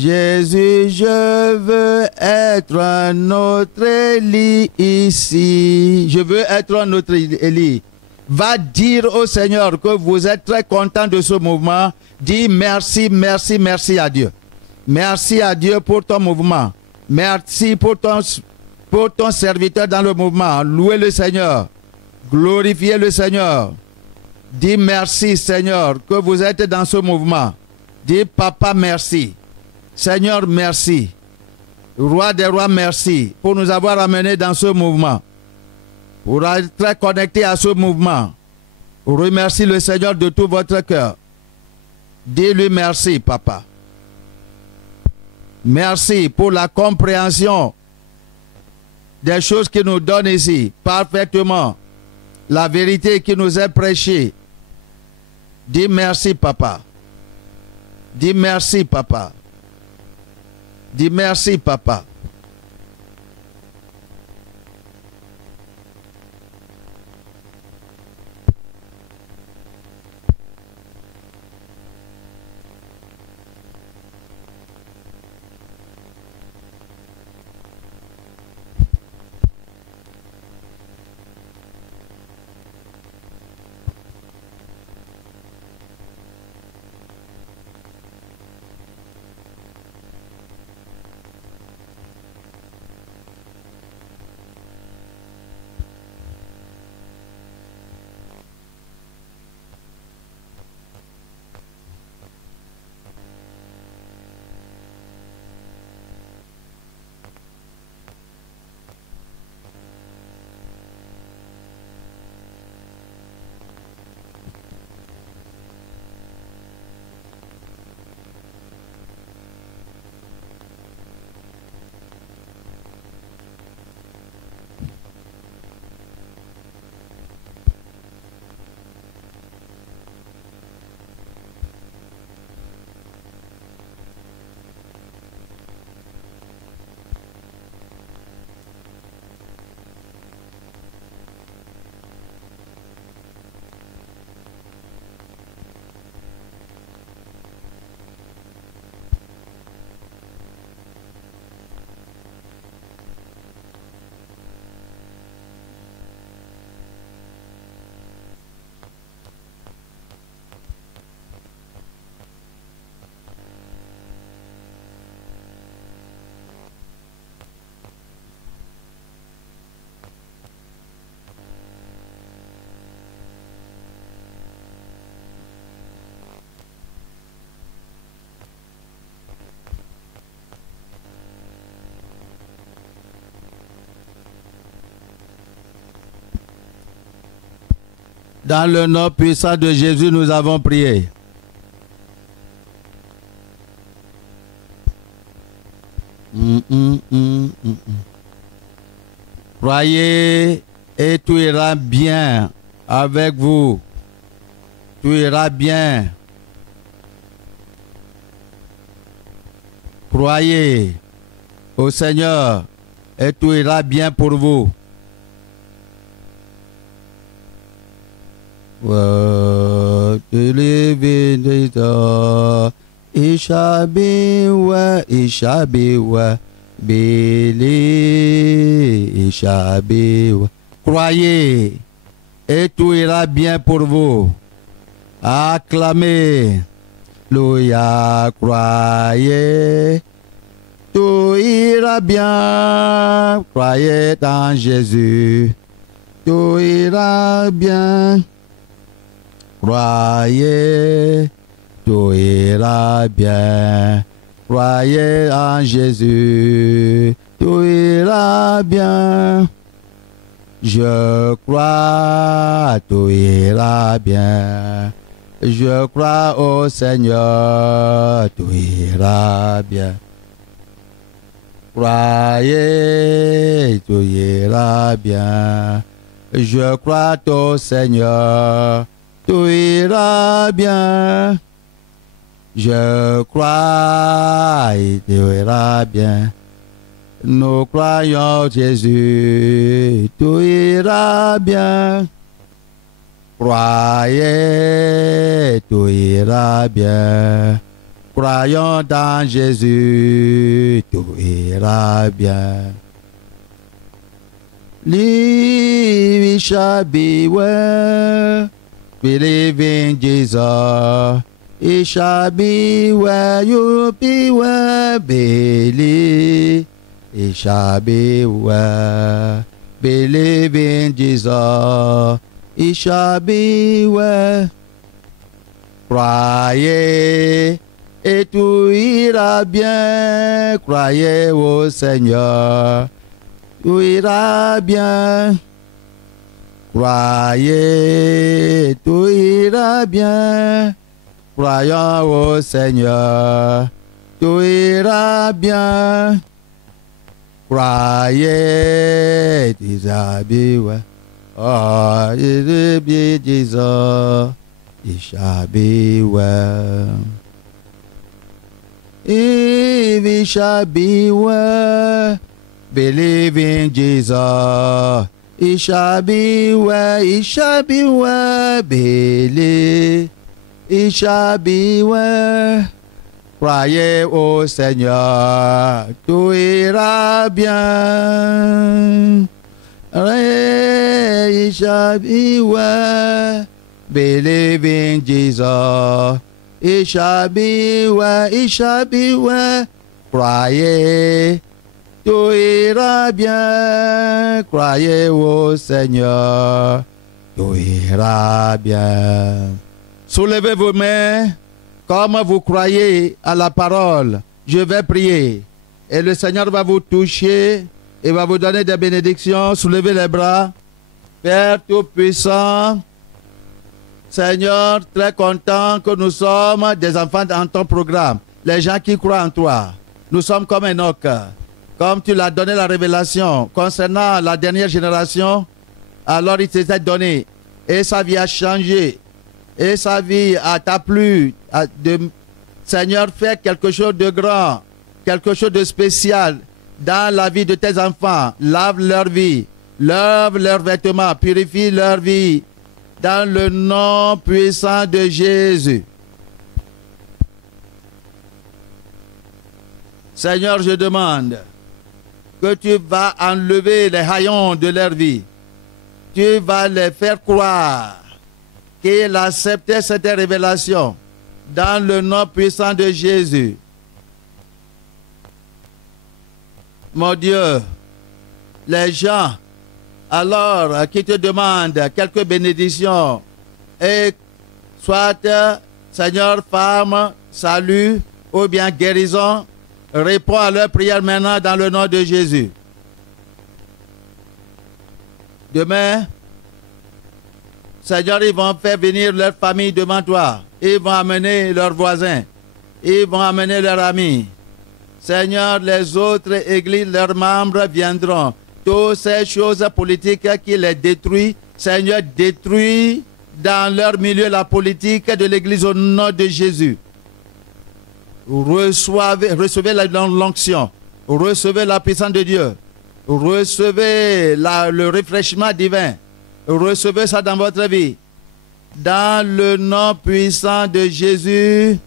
Jésus, je veux être un autre Élie ici. Je veux être un autre Élie. Va dire au Seigneur que vous êtes très content de ce mouvement. Dis merci, merci, merci à Dieu. Merci à Dieu pour ton mouvement. Merci pour ton serviteur dans le mouvement. Louez le Seigneur. Glorifiez le Seigneur. Dis merci, Seigneur, que vous êtes dans ce mouvement. Dis Papa, merci. Seigneur, merci. Roi des rois, merci pour nous avoir amenés dans ce mouvement. Pour être connecté à ce mouvement. Remercie le Seigneur de tout votre cœur. Dis-lui merci, Papa. Merci pour la compréhension des choses qu'il nous donne ici, parfaitement. La vérité qui nous est prêchée. Dis merci, Papa. Dis merci, Papa. Dis merci, Papa. Dans le nom puissant de Jésus, nous avons prié. Croyez et tout ira bien avec vous. Tout ira bien. Croyez au Seigneur et tout ira bien pour vous. Croyez et tout ira bien pour vous. Acclamez. Alléluia, croyez. Tout ira bien. Croyez en Jésus. Tout ira bien. Croyez, tout ira bien. Croyez en Jésus, tout ira bien. Je crois, tout ira bien. Je crois au Seigneur, tout ira bien. Croyez, tout ira bien. Je crois au Seigneur. Tout ira bien. Je crois et tout ira bien. Nous croyons Jésus. Tout ira bien. Croyez, tout ira bien. Croyons dans Jésus, tout ira bien. We shall be well. Believe in Jesus. It shall be well. You'll be well. Believe. It shall be well. Believe in Jesus. It shall be well. Croyez et tout ira bien. Croyez au Seigneur. Tout ira bien. Croyez, tout ira bien. Croyons au Seigneur. Tout ira bien. Croyez, it shall be well. Oh, it will be Jesus. It shall be well. If it shall be well, believe in Jesus. It shall be well, it shall be well, believe. It shall be well. Croyez au Seigneur, tout ira bien. It shall be well. Believe in Jesus. It shall be well, it shall be well. Croyez, tout ira bien. Croyez au Seigneur, tout ira bien. Soulevez vos mains comme vous croyez à la parole. Je vais prier et le Seigneur va vous toucher et va vous donner des bénédictions. Soulevez les bras. Père Tout-Puissant, Seigneur, très content que nous sommes des enfants dans ton programme. Les gens qui croient en toi. Nous sommes comme Enoch. Comme tu l'as donné la révélation concernant la dernière génération, alors il s'était donné. Et sa vie a changé. Et sa vie t'a plu. Seigneur, fais quelque chose de grand, quelque chose de spécial dans la vie de tes enfants. Lave leur vie, lave leurs vêtements, purifie leur vie. Dans le nom puissant de Jésus. Seigneur, je demande que tu vas enlever les haillons de leur vie. Tu vas les faire croire qu'ils acceptaient cette révélation dans le nom puissant de Jésus. Mon Dieu, les gens alors qui te demandent quelques bénédictions, et soit Seigneur, femme, salut, ou bien guérison, réponds à leurs prières maintenant dans le nom de Jésus. Demain, Seigneur, ils vont faire venir leur famille devant toi. Ils vont amener leurs voisins. Ils vont amener leurs amis. Seigneur, les autres églises, leurs membres viendront. Toutes ces choses politiques qui les détruisent, Seigneur, détruis dans leur milieu la politique de l'Église au nom de Jésus. Recevez l'onction, recevez la puissance de Dieu, recevez le rafraîchissement divin, recevez ça dans votre vie. Dans le nom puissant de Jésus,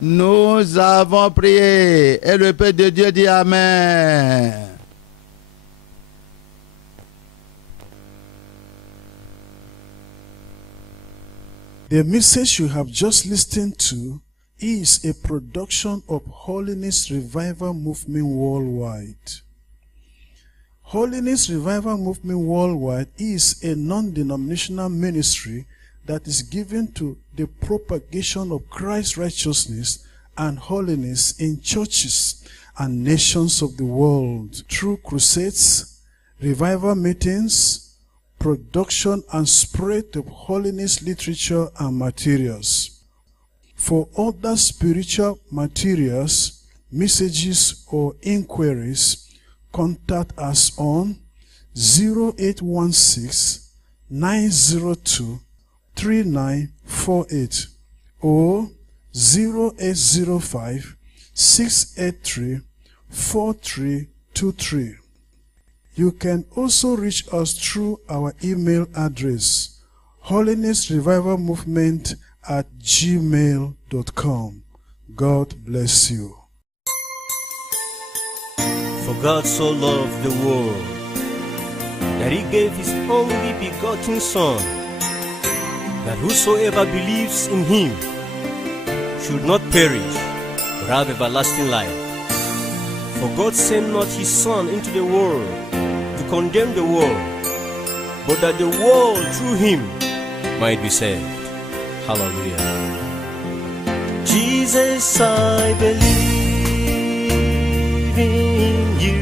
nous avons prié. Et le peuple de Dieu dit Amen. The message you have just listened to is a production of Holiness Revival Movement Worldwide. Holiness Revival Movement Worldwide is a non-denominational ministry that is given to the propagation of Christ's righteousness and holiness in churches and nations of the world through crusades, revival meetings, production and spread of holiness literature and materials. For other spiritual materials, messages or inquiries, contact us on 0816-902-3948 or 0805-683-4323. You can also reach us through our email address, holinessrevivalmovement@gmail.com. God bless you. For God so loved the world, that he gave his only begotten Son, that whosoever believes in him should not perish, but have everlasting life. For God sent not his Son into the world to condemn the world, but that the world through him might be saved. Hallelujah. Jesus, I believe in you.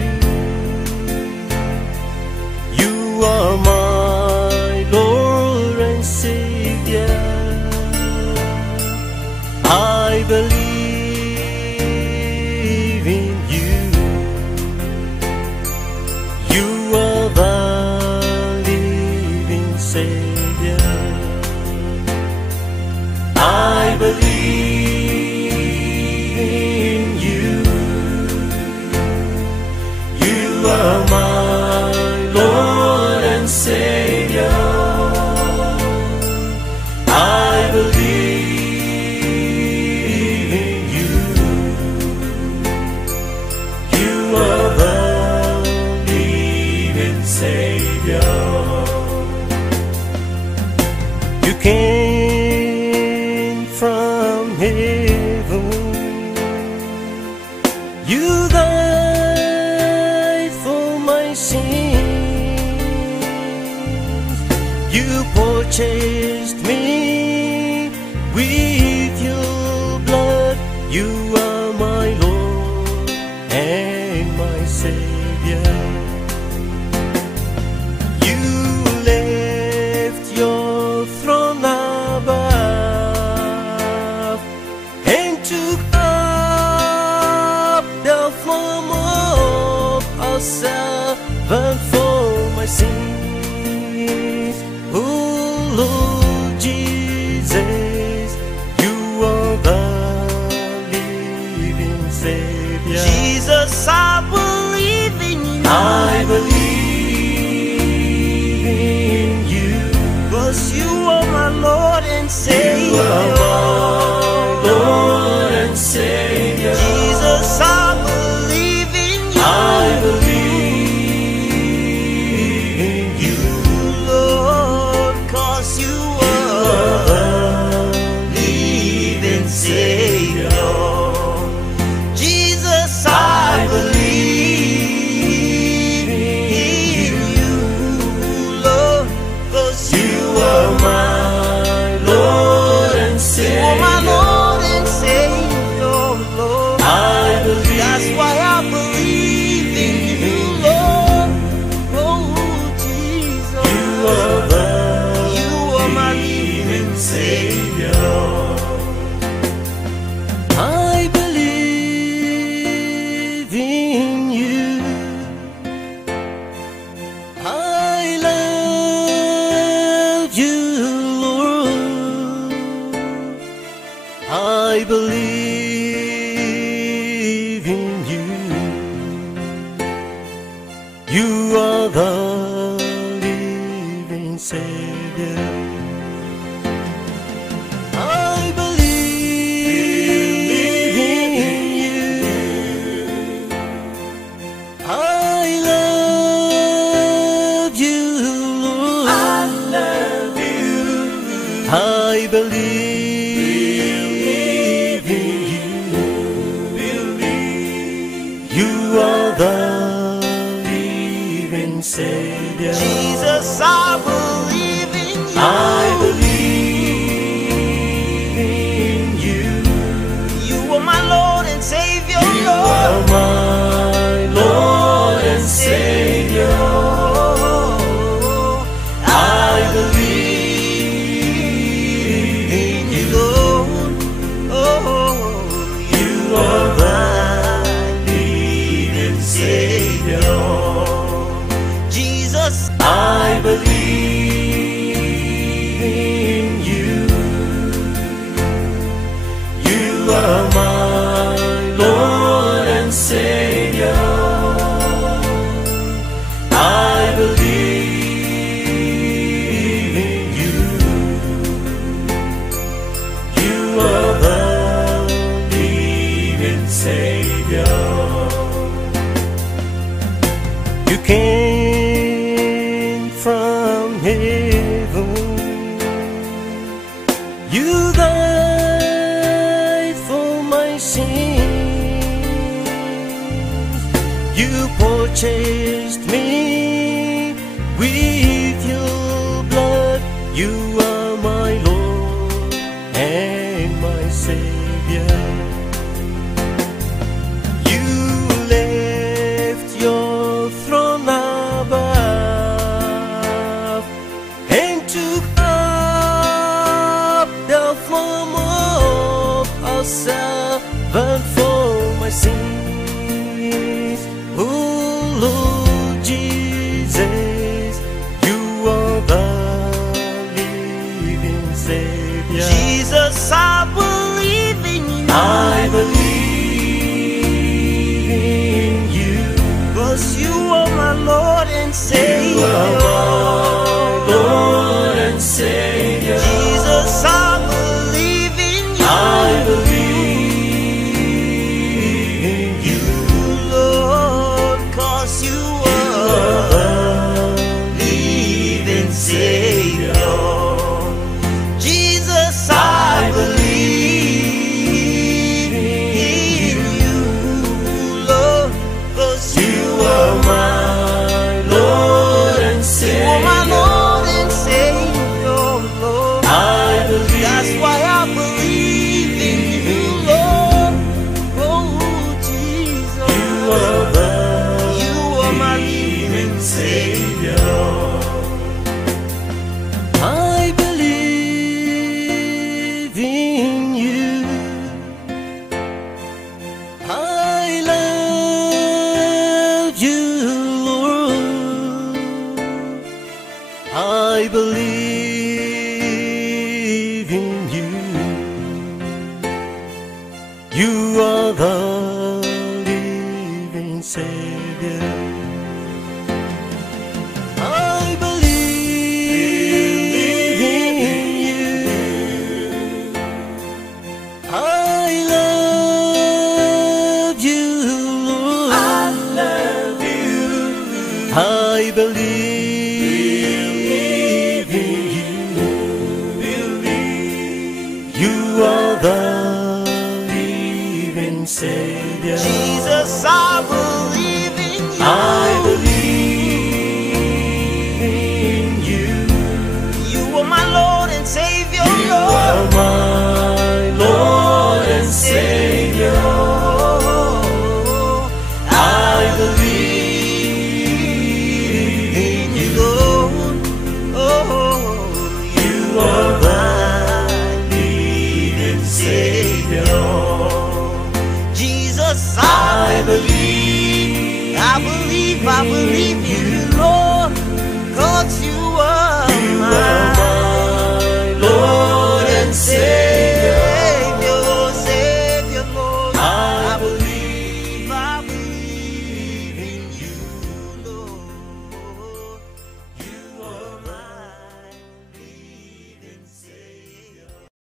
You are my Lord and Savior. I believe in you. You are the living Savior. I believe in you. You are my Lord and Savior. I believe in you. You are the living Savior. You came from heaven. You died for my sins. You purchased me with your blood. You are my Lord and my Savior. You left your throne above and took up the form of a servant for my sins. Oh Lord Jesus, you are the living Savior. Jesus, I believe in you. I believe in you. 'Cause you are my Lord and Savior. You are my Lord and Savior. Jesus, I believe in you. I believe in you. Lord, 'cause you are the living Savior. Jesus, I believe in you, Lord, 'cause you are my Lord and You Savior. are my Lord and Savior, Lord. I believe. That's why I believe in you, Lord. Oh, Jesus. You are the You are my living Savior. I believe in you. I love you, Lord. I believe in you. You are the living Savior. I believe in you. I love you, Lord. I love you. I believe in you. You are the living Savior. Jesus, I believe in you. I believe in you. You are my Lord and Savior, You are Lord. my Lord and Savior. I believe in you. Lord. Oh, You are the living Savior. Jesus, I believe came from heaven. You died for my sins. You purchased me with your blood. You are my Lord and my Savior. You left your throne above and took up the form of a servant for my sins. Oh Lord Jesus, you are the living Savior. Jesus, I believe in you. I believe in you. 'Cause you are my Lord and Savior. You are my Lord and Savior. Jesus, I believe in you. I believe in you. Lord, 'cause you are the living Savior. Jesus, I believe in you, Lord, 'cause you are My Lord and my Savior. Lord and Savior, Lord. I believe. That's why I believe in you, Lord. Oh, Jesus, You are the you are my living Savior. I believe in you. I love you, Lord. I believe in you. You are the living Savior. I believe in you. I love you, Lord. I love you. I believe in you. You are the living Savior. Jesus, I believe in you. I believe in you. You are my Lord and Savior, You are Lord. my Lord and Savior. I believe in you. Lord. Oh, You are the living Savior. Jesus, I I believe. I believe in you, Lord. 'Cause you are You my are my Lord and Savior.